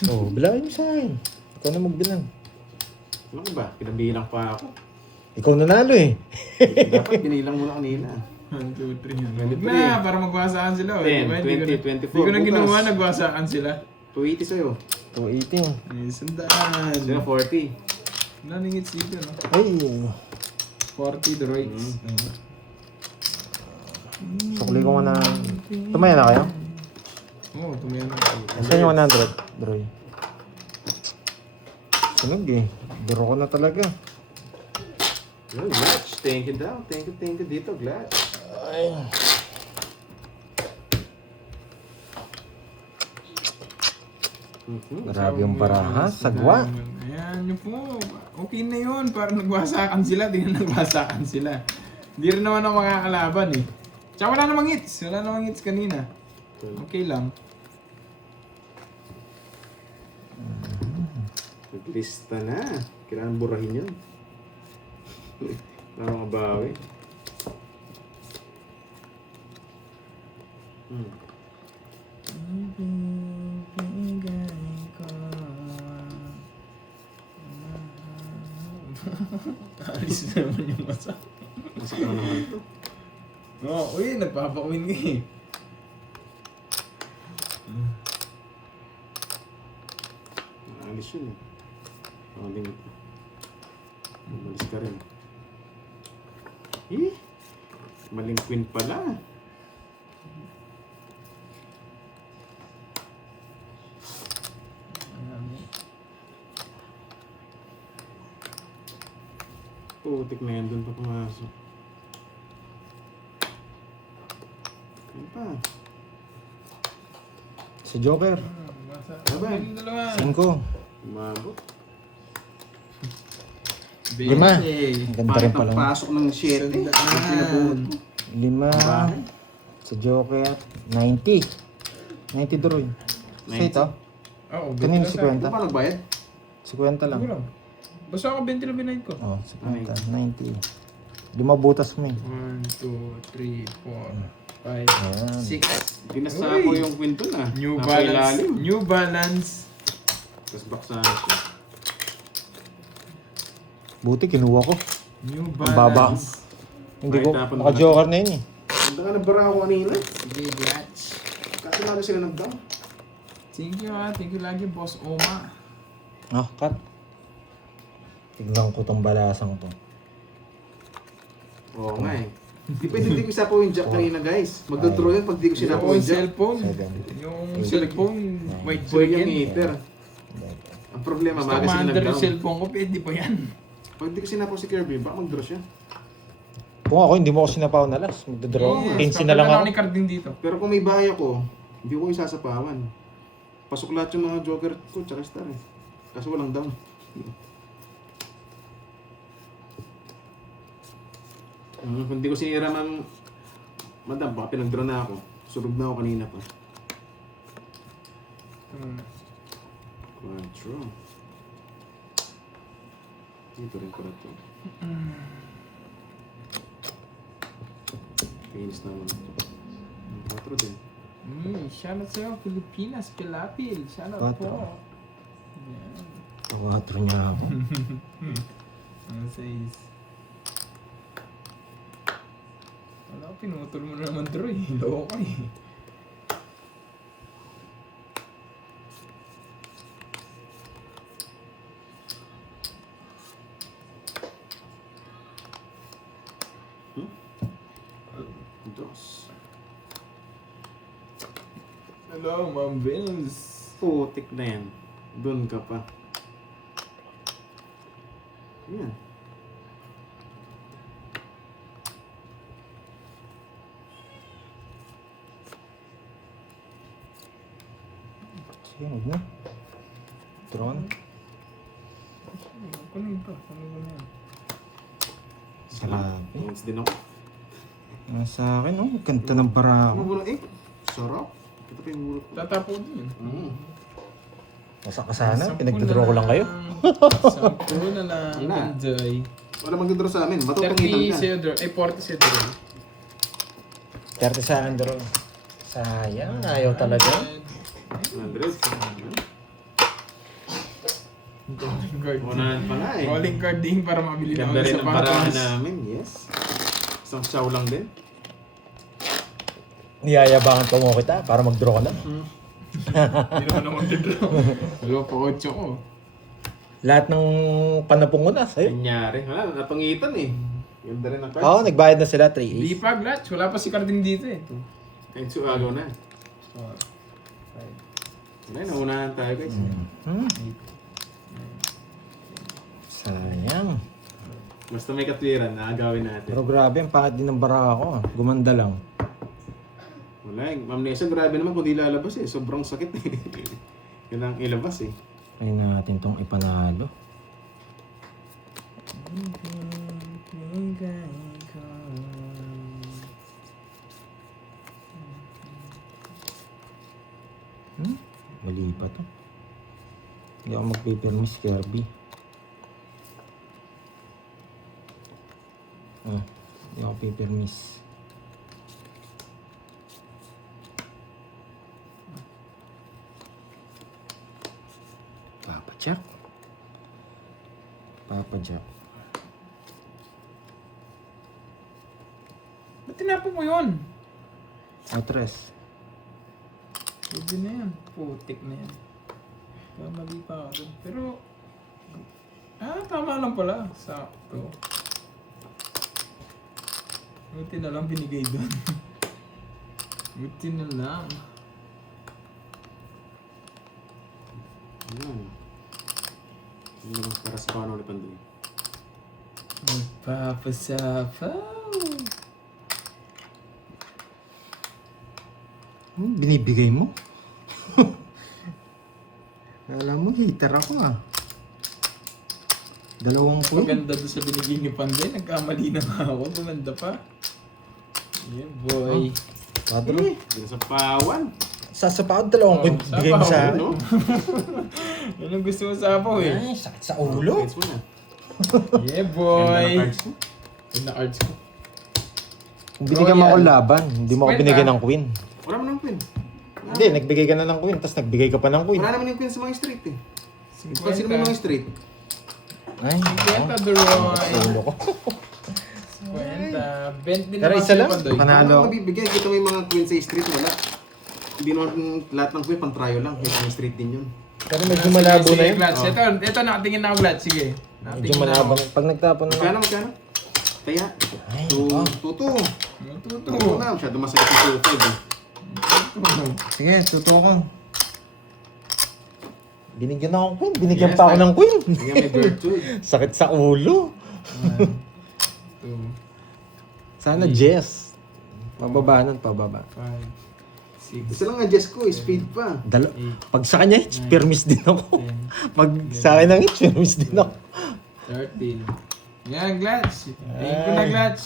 Oh, bilangin mo sa akin. Ikaw na magbilang. Ano ko ba? Pinabilang pa ako. Ikaw nanalo eh. Dapat binilang mo na kanina. 1, 2, 3. 23. Na, para magwasaan sila. oh. 10, Diba? Hindi ko 20, 24. Hindi ko na bukas. ginawa, nagwasaan sila. 280 sa'yo. 280. Ay, sandaan. Sino 40. Naningits dito, no? Ay, 40 the rights. sukli ko na. Tumaya na kayo? Oo, tumayan na. Saan yung 100, Droy? Sunog eh. Biro ko na talaga. Well, Glatch. Thank you daw. Thank you dito, Glatch. Ay. Grabe yung parahas. Sagwa. Ayan yun po. Okay na yun. Para nagwasakan sila. Di na nagwasakan sila. Hindi rin naman ako makakalaban eh. Tsaka wala namang hits. Wala namang hits kanina. Okay lang. Naglista na. Kailangan burahin yun. Para mabawi. Alis na naman yung masa. Masak na naman to. Oo, uy, nagpapawin ka eh. Naalis yun eh. Maling ito. Umalis ka rin. Eh, maling queen pala. Putik na yan, doon pa pumasok. Yan pa. Si Joker. Abay. Yung dalawa. 5. Umabot. Lima. Bente. Ang ganda rin pala. Pasok ng 7. Sandaan. 5. Si Joker. 90. 90 draw yun. Sa 90. ito? Oo, Kanino 20 lang. 50? Ito pa nagbayad? 50 lang. Siguro. Basta ako 20 lang binayd ko. Oh, 50. 90. 5 butas mo eh. 1, 2, 3, 4, 5, Ayan. 6. Pinasa Uy! ko yung kwento na. New Napailalim. Balance. New Balance. Tapos baksa siya. Buti kinuha ko. New Ang baba. Balance. Hindi Ay, ko, tapon mo naka-joker na yun eh. Ganda ka nabara ako kanina. Sige, Blatch. Kasi lalo sila nagdam. Thank you ah. Thank you lagi, Boss Oma. Ah, cut. Tignan ko tong balasang to. Oo nga eh. Di pwede di ko isa po yung jack kanina guys. Magdodraw yan pag di ko sinapo Yung yung jack. cellphone. 7. Yung cellphone. White Boy yung chicken. meter. Ang problema, Basta maga sila commander yung nagdown. cellphone ko. Pwede pa yan. Pag di ko sinapo si Kirby, baka mag-draw siya. Kung ako, hindi mo ako sinapaw na last. Magdodraw. 15 na lang kapag ako. ni card din dito. Pero kung may bahay ako, hindi ko isasapawan. Pasok lahat yung mga joker ko, tsaka star eh. Kasi walang down. Kung di ko sinira ng madam, baka pinag-draw na ako. Surog na ako kanina pa. Quadro. Dito rin pala ito. Pinis naman ito. 4 din. Shoutout sa'yo, Pilipinas, Pilapil. Shoutout Quatro. po. Yan. 4 niya ako. Ano says? Wala, pinutol mo na naman Troy. Loko eh. Dos. Hello, Ma'am Bills. Putik na yan. Doon ka pa. Yan. Sige, huwag na. Tron. Kunin ko. Kunin ko na yan. Salapi. Thanks din ako. Nasa akin, oh. Kanta ng bara Ano ako. bulot eh? Sarap. Ito pa yung bulot ko. Tatapo din yun. Nasa kasana, Sampu pinagdodraw na ko lang kayo. 10 na lang. Wala. Enjoy. Wala mag-draw sa amin. Matutungitan 30 ka. sa'yo, Dro. 40 sa'yo, Dro. 30 sa akin, draw. Sayang, ayaw talaga. 100. Calling card. Unahan pa nga eh. Calling card din para mabili Ganda namin rin sa ang parahan patas. namin. Yes. Isang chow lang din. Niyayabangan pa mo kita para mag-draw ka na. Hindi naman ako mag-draw. Wala pa 8 ko. Lahat ng panapong ko na sa'yo. Kanyari. Wala, natungitan eh. Ganda rin ang cards. Oo, nagbayad na sila 3 Di pa, Glatch. Wala pa si card din dito eh. Ayun, so agaw na. Wala, naunahan tayo guys. Sayang. Basta may katwiran, naagawin natin. Pero grabe, ang pangit din ng bara ako. Gumanda lang. Wala, Ma'am Nessa, grabe naman kung di lalabas eh. Sobrang sakit eh. Yun ang ilabas eh. Ayun natin tong ipanalo. Mali pa to. Hindi ako magpipirmis, Kirby. Oh, hindi ako pipirmis. Papa Jack. Papa Jack. Ba't tinapon mo yun? Atres. Pwede na yan. Putik na yan. Mali pa ako dun. Pero, tama lang pala. Sakto. Buti na lang binigay dun. Buti na lang. Ano? Ano lang para sa paano ni Pandoy? Magpapasapaw. Binibigay mo? Alam mo, hater ako ah. Dalawang queen. Maganda doon sa binigay ni Panday. Nagkamali na nga ako. Gumanda pa. Yeah, boy. Padro. Dito sa pawan. Sasapaw, dalawang queen. Oh, Bigay mo sa... Ano? Yan ang gusto mo sa apaw eh. Ay, sakit sa ulo. Cards mo na. Yeah, Ganda boy. ng cards mo. Yun na cards ko. Kung binigyan mo ako yan. laban, hindi mo ako Kwenta. binigyan ng queen. Wala mo ng queen. Hindi, nagbigay ka na ng queen, tapos nagbigay ka pa ng queen. Wala naman yung queen sa mga street eh. Pag sino mo yung mga street? Ay, Kwenta, oo. Duroy. Sa ulo ko. Kwenta. Bent din Pero naman isa si lang, Pandoy. panalo. Ano ako. mabibigay? Kita mo yung mga queen sa street, wala. Hindi naman lahat ng queen, pang trial lang. Yung mga street din yun. Pero medyo malabo na yun. Glad. Ito, nakatingin na ako, Glad. Sige. Medyo Nakatingin na malabo. ako. Pag nagtapon na Magkano, magkano? Kaya, Ay, tuto. Tuto. Tuto na, masyado masakit yung 2-5 eh. sige, totoo ko. Binigyan ako ng queen. Binigyan Yes, pa ako ng queen. Kaya may virtude. Sakit sa ulo. 2, Sana Jess. Pababa nun, pababa. 5, 6, Isa lang nga Jess ko, speed pa. Pag sa kanya, permis din ako. 10, Pag sa akin ang permis din ako. 13. Yan, Glats. Thank you na, Glats.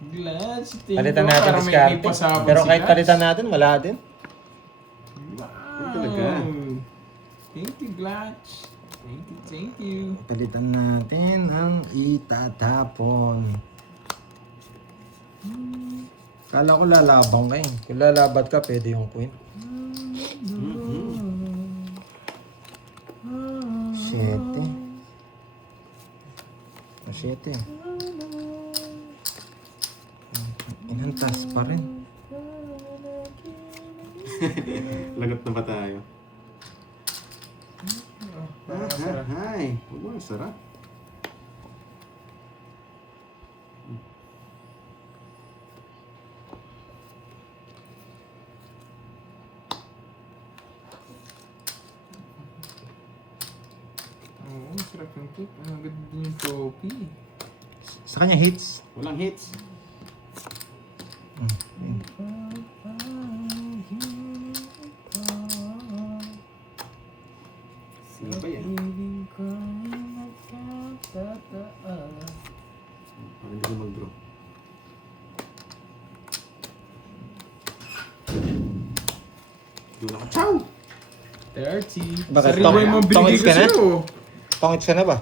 Glats, thank Palitan you. natin Para ang may diskarte. ipasabog Pero si kahit Glats. palitan natin, wala din. Wow. Talaga. Thank you, Glats. Thank you. Palitan natin ang itatapon. Kala ko lalabang ka eh. Kung lalabat ka, pwede yung queen. 7. 7. Inantas pa rin. Lagot na ba tayo? Parang masarap. Hi. Huwag mo, sarap. Oo, sarap yung cake. Ang ganda din yung topi. Sa kanya hits. Walang hits. Sino ba yan? Parang hindi ko mag-draw. Doon ako. Chow! 30. Bakit? Sarili mo binigay Tongits ko ka na? sa'yo. Pangits ka na ba?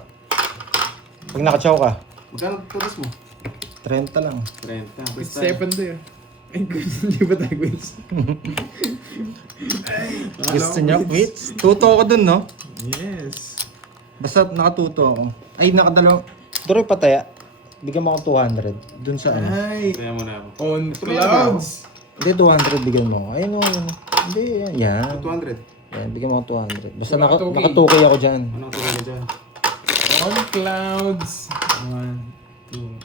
Pag nakachaw ka, Magkano tutos mo? 30 lang. 30. Basta. Stefan to yun. Ay, hindi ba tayo quiz? Gusto niya quits? Tuto ako dun, no? Yes. Basta nakatuto ako. Ay, nakadalaw. Doroy pataya. Bigyan mo ako 200. Dun sa ano. Ay, Kaya mo na ako. on Ito may ano ba? clouds. Hindi, 200 bigyan mo. Ayun o. Hindi, yan. Yan. 200. Yan, bigyan mo ako 200. Basta Wala, okay. nakatukay ako dyan. Anong tuloy ka dyan? On clouds. 1, 2.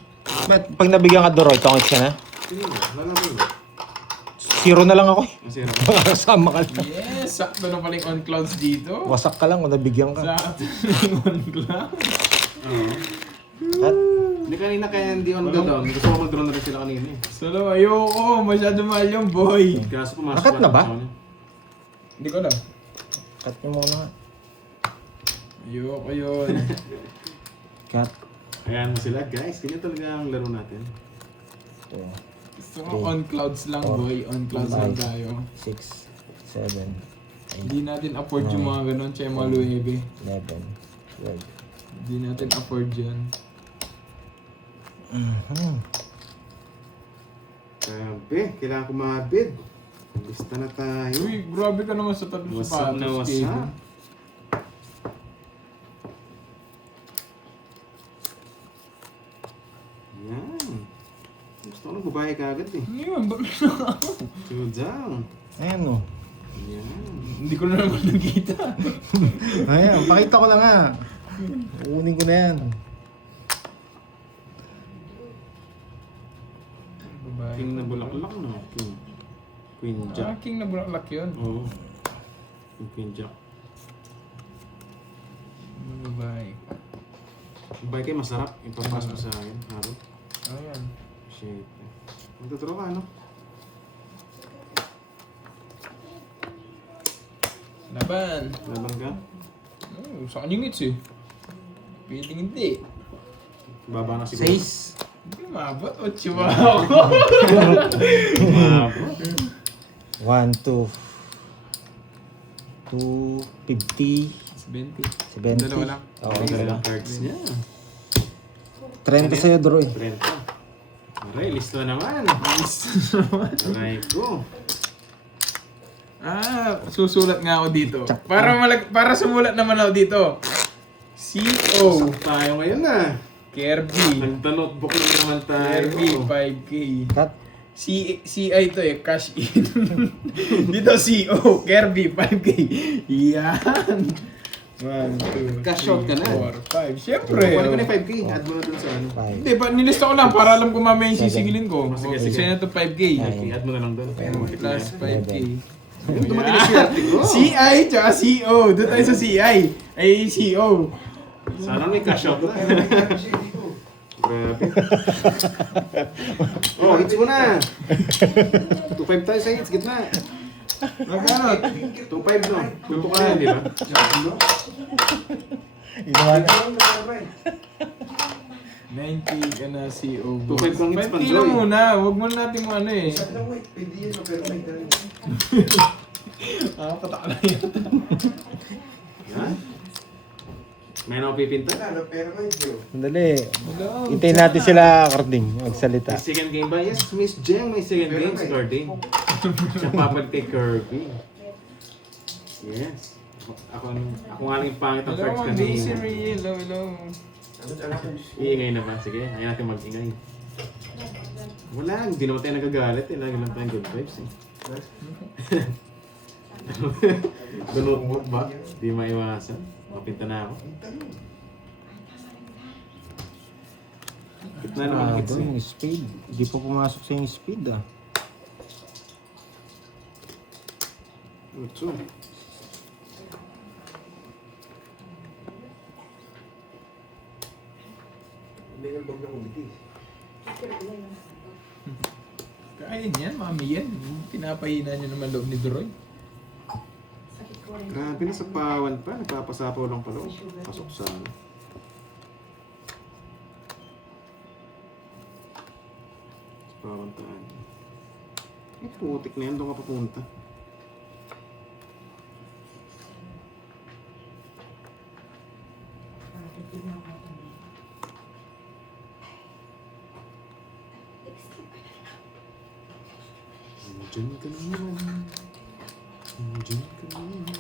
Pag nabigyan ka Doroy, tongits ka na? Sige mo. Wala mo yun. Zero na lang ako eh. Ang sira. Makakasama ka lang. Yes, sakto na pala yung on clouds dito. Wasak ka lang kung nabigyan ka. Sakto na yung on clouds. Oo. At, Hindi kanina kaya hindi on the down. Gusto ko mag-draw na rin sila kanina eh. Solo, ayoko. Masyado mahal yung boy. Kaso pumasok Nakat na ba? Hindi ko alam. cut nyo muna. Ayoko yun. Cut. Ayan mo sila guys. Ganyan talaga ang laro natin. 2, Gusto ko on clouds lang, boy. On clouds lang tayo. 6, 7, Hindi natin afford yung mga ganun, Chema Luebe. 11, 12. Hindi natin afford yan. Grabe, kailangan ko mabid. Gusto na tayo. Uy, grabe ka naman sa tatlong Wasak na sapatos, wasak. Kevin. Yan. Gusto ko nang babae ka agad eh. Ano yun? Bakit na ako? Two down. Ayan o. Yan. Hindi ko na naman nakita. Ayan, pakita ko lang nga. Kukunin ko na yan. Babae. King na bulaklak no. King. Queen Ah, Jack. king na bulaklak yun. Oo. Yung Queen Jack. Babae. Babae kayo masarap. Ipapas mo sa akin. Haro. Ayan. Shit. Magtuturo ka ano? Laban. Laban ka? Oh, sa kanyang hits eh. Piling hindi. Baba na siguro. 6. Hindi mabot. 8 ba ako? Baba. 1, 2, 2, 50, 20. 70. Dalawa lang. Oo, Ang dalawa. ganda cards niya. 30 sa'yo, Droy. 30. Aray, listo naman. Aray ko. Ah, susulat nga ako dito. Para sumulat naman ako dito. CO. Tayo ngayon na. Kirby. Nagda-notebook na naman tayo. Kirby, 5K. Cut. CI to eh, cash in. Dito CO, Kirby, 5K. Yan. 1, 2, Cash out ka na. 4, 5. Siyempre. Kunin ko na yung 5K. Add mo na dun sa ano. 5. Hindi, nilista ko lang para alam ko mamaya yung sisigilin ko. Sige, Sige, sige. na to 5K. Okay, add mo na lang dun. Plus 5K. Yung dumating na siya. CI tsaka CO. Doon tayo sa CI. Ay, CO. Sana may cash out na. Grabe. Oh, hits mo na. 2-5 tayo sa hits, gitna. Magkano? 2-5 no. Tutok ka yan, di ba? Ginawa na. 90 ka na CO. 2.5 kang hits, 5K Panjoy. lang muna. Huwag muna natin mo ano eh. Ah, patak na yan. Yan. May na ako pipinta. Sandali. Hintayin natin sila, Carding, magsalita. May second game ba? Yes, Miss Jeng, may second game si Carding. Siya papalit kay Kirby. Yes. Ako nga lang yung pangit ang cards Dalawang daisy kanina. real. Hello. Iingay na ba? Sige, ayaw natin mag-ingay. Wala, hindi naman tayo nagagalit eh. Lagi lang tayong good vibes eh. Notebook ba? Di maiwasan. Mapinta na ako. Gitna naman ang hits eh. Yung speed. Hindi pa pumasok sa yung speed ah. Utso. Kain yan, mami yan. Pinapahina niyo naman loob ni Droy. Grabe na sa pawan pa. Nagpapasapaw lang pala. Pasok sa ano. Sa pawan taan. Eh, putik na yan. Doon ka papunta. Diyan ka naman. Diyan ka naman.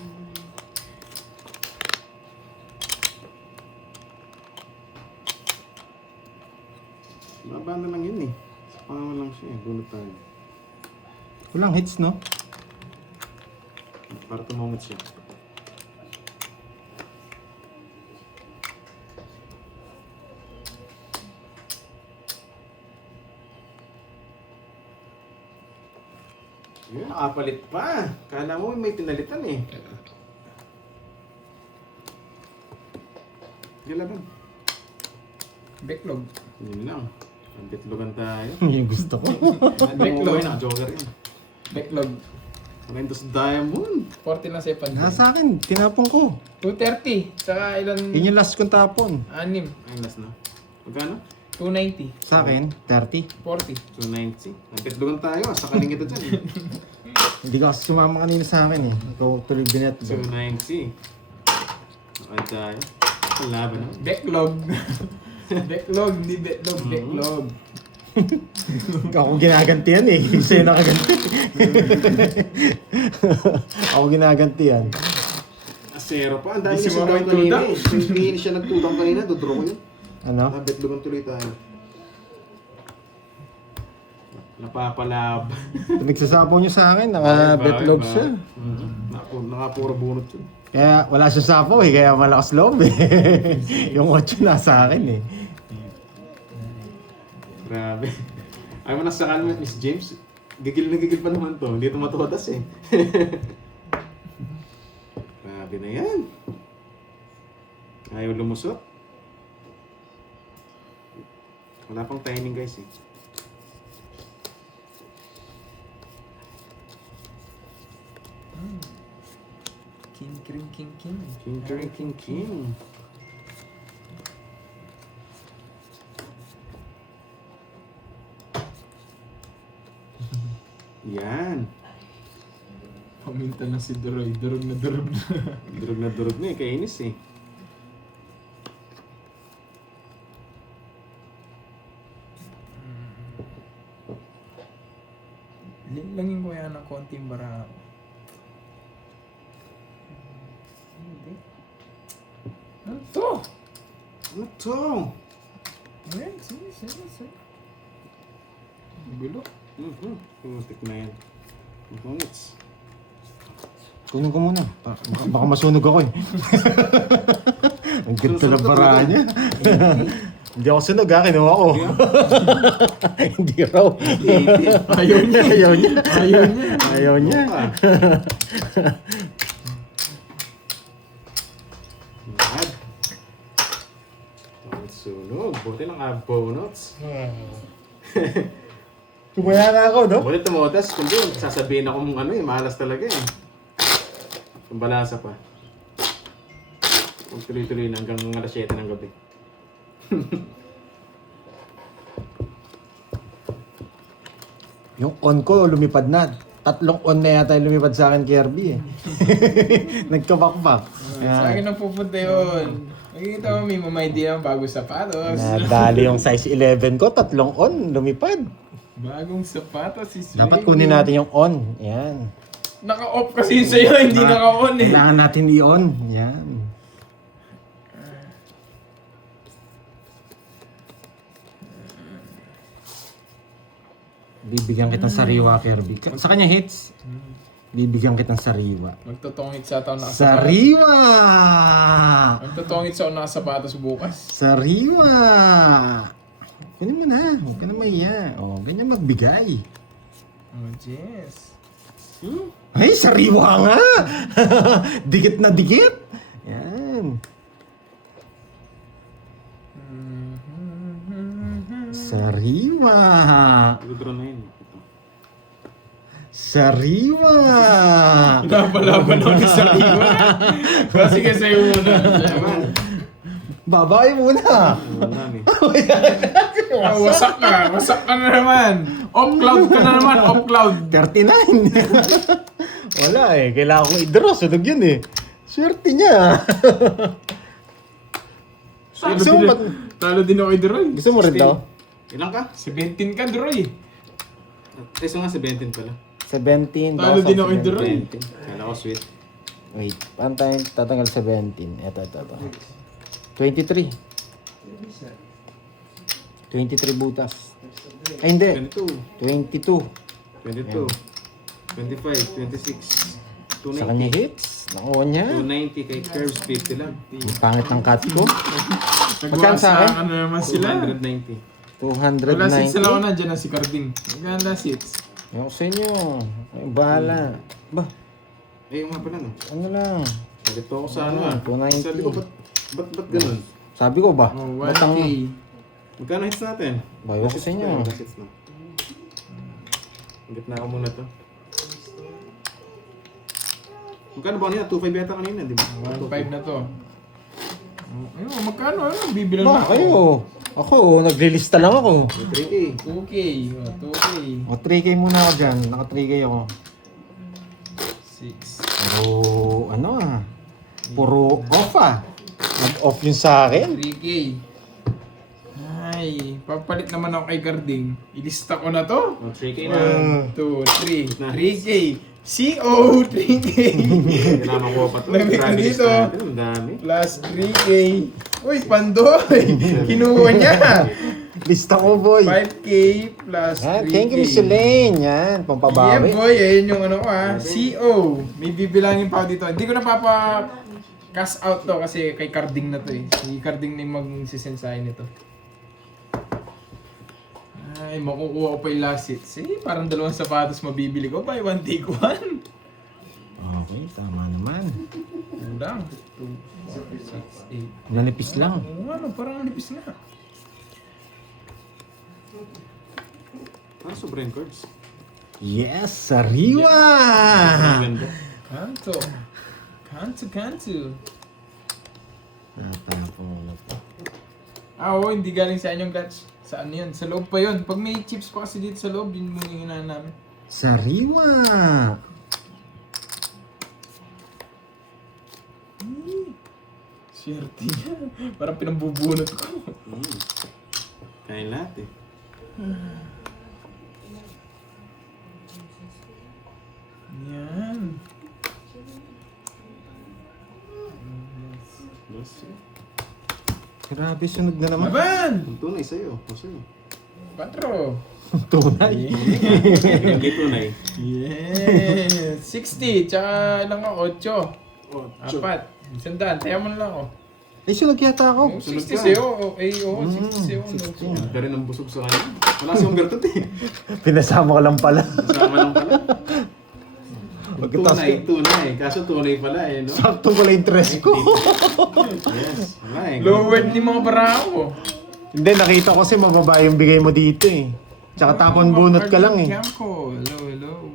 Mabanda lang yun eh. Sa pangalan lang siya eh. Bunot tayo. Walang hits, no? Para tumungot siya. Yun, nakapalit pa. Kala mo may pinalitan eh. Galaban. Backlog. Yun lang. Ang bitlogan tayo. Yung gusto ko. Backlog. Naka-joker yun. Backlog. Rentos Diamond. 40 lang sa pan. Nasa akin, tinapon ko. 230. Saka ilan? Yun yung last kong tapon. 6. Ay, last na. Magkano? 290. Sa akin, 30. 40. 290. Ang bitlogan tayo. Sakaling kita dyan. Hindi ka kasi sumama kanina sa akin eh. Ikaw tuloy binet. 290. Okay tayo. Ang laban na. Backlog. Backlog, hindi backlog, backlog. Ako ginagantihan eh. Sa'yo nakaganti. Ako ginagantihan. Zero pa. Ang dami Hindi na si siya Maroy kanina. tutang. Hindi siya nagtutang kanina. Dodro ko yun. Ano? Nabetlogan tuloy tayo. Napapalab. Nagsasapaw niyo sa akin. Naka-betlog siya. Nakapura bunot yun. Kaya wala siya sapaw eh. Kaya malakas loob eh. Yung 8 nasa akin eh. Grabe. Ayaw mo nasakal mo, Miss James. Gigil na gigil pa naman to. Hindi ito matuhotas eh. Grabe na yan. Ayaw lumusot. Wala pang timing guys eh. King. King. Yan. Paminta na si Duroy. Durog na. Durog na eh. Kainis eh. Langin ko yan ng konting bara. Hindi. Ano to? Ano to? Sige. Gulo. Putik na yan. Bungits. Kunin ko muna. Baka masunog ako eh. Ang ganda na bara niya. Hindi ako sunog ha. Kinuha ko. Hindi raw. Ayaw niya. Ayaw niya. Bad. Ang sunog. Buti lang bonus. Tumaya na ako, no? Buti tumotas. Kundi sasabihin ako mong ano eh. Malas talaga eh. Pambalasa pa. Kung tuloy-tuloy na hanggang alas 7 ng gabi. Yung on ko, lumipad na. 3 on na yata yung lumipad sa akin, Kirby eh. Nagkabakbak. Sa akin ang pupunta yun. Nakikita mo, may idea ng bagong sapatos. Nadali yung size 11 ko, 3 on, lumipad. Bagong sapatos, si Swing. Dapat kunin natin yung on. Yan. Naka-off kasi yun sa'yo, hindi naka-on eh. Kailangan natin i-on. Yan. Bibigyan kitang sariwa, Kirby. Sa kanya hits, bibigyan kitang sariwa. Magtotongit sa taon nakasapatos. Sariwa! Magtotongit sa taon nakasapatos bukas. Sariwa! Kunin mo na. Huwag ka na mahiya. O, ganyan magbigay. Oh, yes. Ay, sariwa nga! Dikit na dikit! Yan. Sariwa! Dodro na yun. Sariwa! Pinapalaban ako ni Sariwa. Kasi sa'yo muna. Naman. Babae muna! Wala eh. Wasak ka na naman. Off cloud ka na naman, off cloud. 39! Wala eh. Kailangan kong i-draw. Sunog yun eh. Swerte niya. Talo din ako kay Droy. Gusto mo rin daw? Ilang ka? 17 ka, Droy. So nga 17 pala. 17. Talo din ako kay Droy. Kala ko sweet. Wait. Paano tayo tatanggal 17? Ito. 23. 23 butas. Ay, hindi. 22. 22. 22. 25. 26. Sa kanya 290. hits. Nakuha niya. 290 kay Curves 50 lang. Ang pangit ng cut ko. Magkano sa akin? Ano naman sila? 290. Wala 6 na ako 290. nandiyan na si Carding. Maganda 6. Yung sa inyo. Ay, bahala. Ba, Eh, yung nga pala no. ano lang. Nagito ako sa ano ah. 290. Sabi ko, ba't ganun? Sabi ko ba? Oh, Batang... 1K. Magkano hits natin? Bayo ko sa inyo. Hits na. Hanggat na ako muna to. Magkano ba kanina? 2.5 yata kanina, di ba? 1.5 na to. Ayun, magkano? Ano? Bibilan Ba, na ako. kayo. Ako, naglilista lang ako. 3K. 2K. Oh, 2K. O, 3K muna ako dyan. Naka 3K ako. 6. Pero, ano ah. Puro off ah. Nag-off yun sa akin. 3K. Ay, papalit naman ako kay Garding. Ilista ko na to. Oh, 3K na. 1, 2, 3. Na. 3K. CO, 3K. Kailangan ko pa to. Dami ko Grabe dito. natin. Ang dami. Plus 3K. Uy, Pandoy. Kinuha niya. Lista ko, boy. 5K plus 3K. Ah, thank you, Miss Elaine. Yan, Yeah, pampabawi. boy. Ayun yung ano ko CO. May bibilangin pa ako dito. Hindi ko na cash out to kasi kay Carding na to eh. Si Carding na yung magsisend sa akin ito. Ay, makukuha ko pa yung last hit. See, parang dalawang sapatos mabibili ko. Buy one, take one. Okay, tama naman. Ano lang? 2, 4, 6, 8. Nanipis lang. Oo, ano, parang nipis nga. Parang sobrang cards. Yes, sariwa! Ang ganda. Kanto. Kanto. Natapon na po. Oo, hindi galing sa inyong clutch. Saan yun? Sa loob pa yun. Pag may chips pa kasi dito sa loob, yun muna yung hinahan namin. Sariwa! Swerte niya. Parang pinambubunot ko. Kain lahat eh. Yan. Boss. Grabe, sunog na naman. Laban! Ang tunay sa'yo. O sa'yo. 4. Tunay. Hindi tunay. Yeah. 60. Tsaka lang ako. 8. 4. Sandaan. Taya mo na lang ako. Eh, sunog yata ako. 60 ka. sa'yo. Oo, 60 sa'yo. 60. Ganda rin ang busog sa kanya. Wala siyang bertot eh. Pinasama ko lang pala. Kasama lang pala. Pagkatas Tunay. Kaso tunay pala eh, no? sakto pala yung interest ko. Yes. Wala eh. Lowered ni mga barako. Hindi, nakita ko kasi mababa yung bigay mo dito eh. Tsaka tapon bunot ka lang eh. Camco. Hello.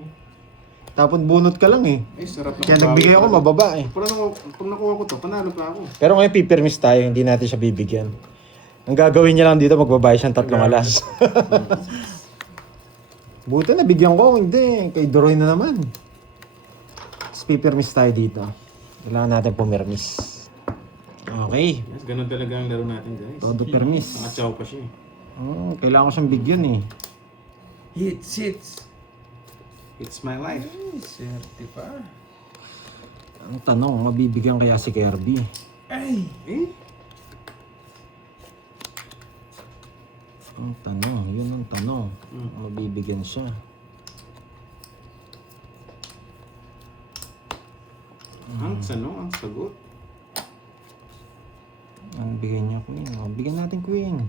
Tapon bunot ka lang eh. Ay, sarap na. Kaya nagbigay ako mababa eh. Pag nakuha ko to, panalo pa ako. Pero ngayon pipirmis tayo, hindi natin siya bibigyan. Ang gagawin niya lang dito, magbabayad siyang 3 alas. Buti nabigyan ko, hindi. Kay Doroy na naman. Tapos pipirmis tayo dito. Kailangan natin pumirmis. Okay. Yes, ganun talaga ang laro natin, guys. Todo permis. Nakachaw pa siya eh. Kailangan ko siyang bigyan eh. Hits. It's my life. Ay, swerte pa. Ang tanong, mabibigyan kaya si Kirby? Ay! Eh? Ang tanong, yun ang tanong. Mabibigyan siya. Ang sanong, ang sagot. Ang bigay niya Queen. Bigyan natin Queen.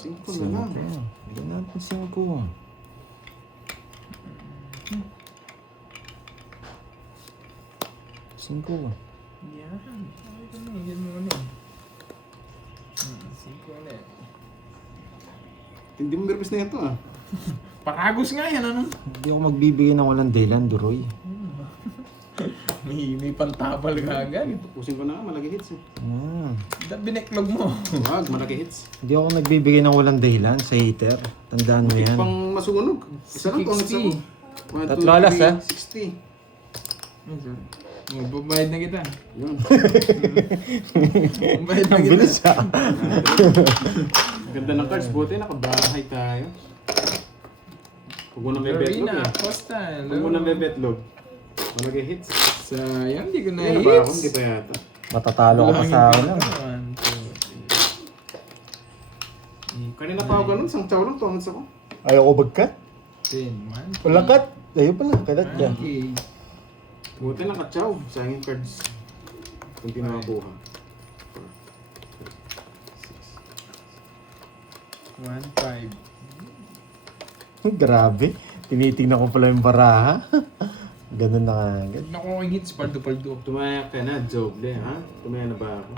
Cinco na lang. Bigyan natin 5. Cinco. Yan. Ay, ano, yan mo ano. 5 ulit. Hindi mo nervous na ito ah. Paragos nga yan, ano? Hindi ako magbibigay ng walang dahilan, Duroy. May pantabal ka agad. Tapusin ko na nga, malaki hits eh. Bineklog mo. Wag, malaki hits. Hindi ako nagbibigay ng walang dahilan sa hater. Tandaan mo yan. Pang masunog. Isa lang po ang 60. isa ko. 1, 3 alas, ah. 60. Ay, sorry. Magbabayad na kita. Yun. Magbabayad na Ang kita. bilis ah. Ganda ng cards. Buti nakabahay tayo. Huwag mo nang may betlog Lorena eh. Acosta. Huwag mo nang may betlog. Malaki hits. Sayang, di ko na Hindi na ba ako? hits. Hindi pa yata. Matatalo ka pa sa akin lang. 1, 2, 3. Kanina pa ako ganun. Isang chow lang. Tumans ako. Ayaw ko bagkat. 10, 1. Wala kat. Ayaw pala. Kadat ka. Okay. Buti naka-chow. Sayang yung cards. Kung di nakakuha. 1, 5. Grabe. Tinitingnan ko pala yung baraha. Ganun na nga. agad. Huwag na ko yung hits, paldo-paldo. Tumaya ka na, Joble, ha? Tumaya na ba ako?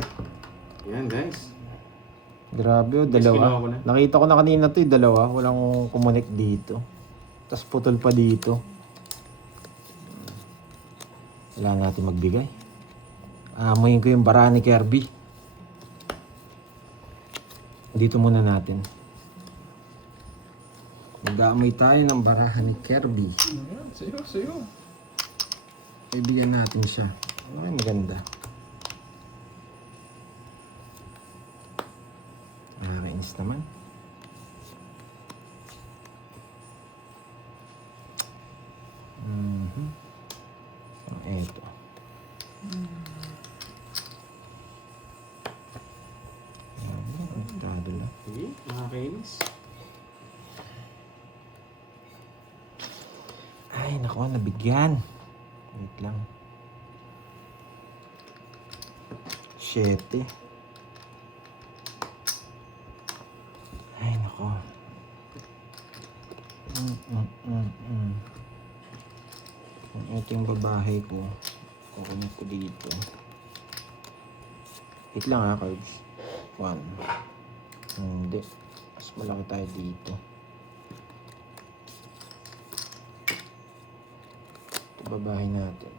Yan, guys. Grabe oh, Guys, kinuha ko dalawa. na. Nakita ko na kanina to yung dalawa. Walang kumunik dito. Tapos putol pa dito. Wala natin magbigay. Amoyin ko yung baraha ni Kirby. Dito muna natin. Mag-aamoy tayo ng barahan ni Kirby. Ayan, sa'yo. Ibigyan natin siya. Ay, maganda. Nakakainis naman. Eto. Entrado lang. Sige, nakakainis. Ay, naku, nabigyan. Wait lang. 7. Ay, naku. Ito yung babae ko. Kukunin ko dito. Wait lang ha, cards. 1. Hindi. Mas malaki tayo dito. Ito babae natin.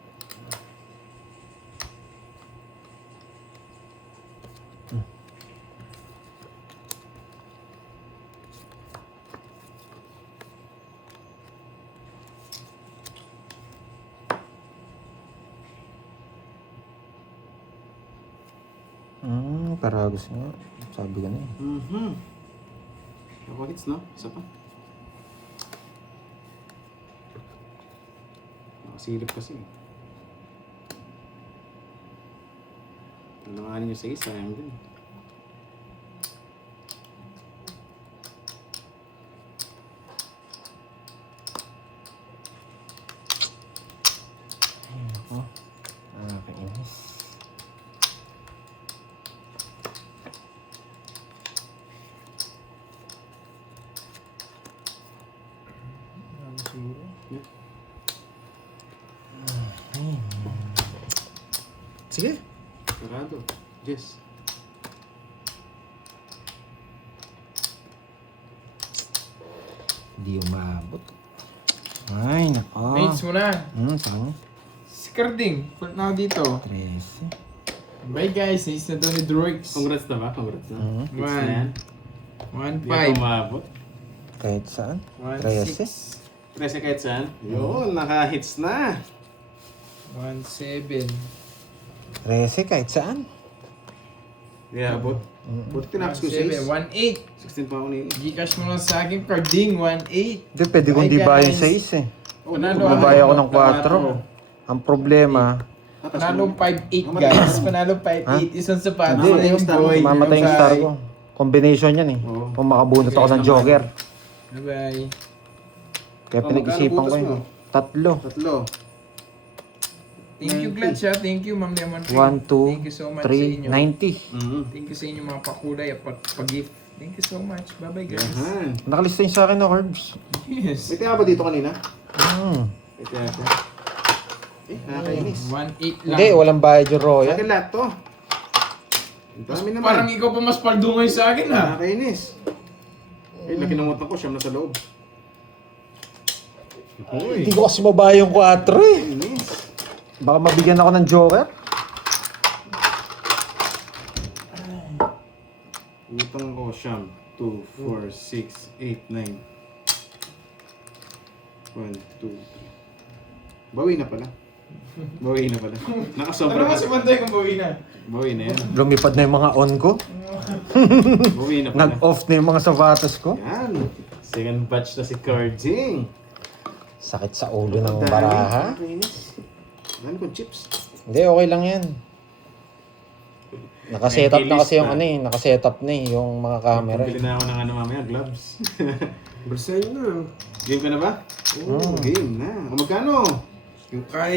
Paragos nga. Sabi ko na eh. Ako hits, no? Isa pa. Nakasilip kasi. Nanganganin nyo sa isa, sayang din. Ay, ako. Nakakainis. Sige. Sarado. Yes. Hindi umabot. Ay, nako. Mates mo na. Saan? Si Carding. Put na ako dito. 13. Bye guys. Nice na to ni Droix. Congrats na ba? Congrats na. Hits na One. yan. 1-5. Hindi ako umabot. Kahit saan? 1-6. 13 kahit saan. Yun, naka-hits na. 1-7. 13 kahit saan? Hindi abot. Buti tinakas ko 6. 1-8. 16 pa ako ni... Gcash mo lang sa akin, Carding. 1-8. Hindi, pwede kong Bye, di ba yung guys. 6 eh. Panalo Babae ako ng 4. 4. Ang problema, Panalong 5-8 guys. Panalong 5-8. Isang sapatos Hindi. na yung boy. mamatay yung star ko. Combination yan eh. Oo. Kung makabunot ako ng jogger. Bye-bye. Kaya pinag-isipan ko yun. 3. 3. Thank you, Glad siya. Thank you, Ma'am Lemon. 1, Thank you so 2, much sa 3, inyo. 90. Thank you sa inyo mga pakulay at pag-gift. Thank you so much. Bye-bye guys. Yahan. Nakalista yun sa akin no, Herbs. Yes. May tinga ba dito kanina? May tinga siya. Nakakainis. 1-8 lang. Hindi, walang bayad yung Sa Royal. akin lahat to. Ang dami naman. Parang ikaw pa mas paldo ngayon sa akin ha. Nakakainis. Eh, laki ng utang ko, siyam na sa loob. Hindi ko kasi mabaya yung 4 eh. Inis. Baka mabigyan ako ng joker. Utang ko, siyam. 2, 4, 6, 8, 9. 1, 2, 3. Bawi na pala. Bawi na pala. Nakasobra Ano ka. kasi Manday kung bawi na? Bawi na yan. Lumipad na yung mga on ko. Bawi na pala. Nag-off na yung mga sapatos ko. Yan. Second batch na si Carding. Sakit sa ulo ng baraha. Nakakainis. Dami kong chips. Hindi, okay lang yan. Nakasetup na kasi yung na. ano eh. Nakasetup na eh, yung mga camera. Bili na ako ng ano mamaya, gloves. Basahin na. Game ka na ba? Oo, game na. O magkano? Yung kaya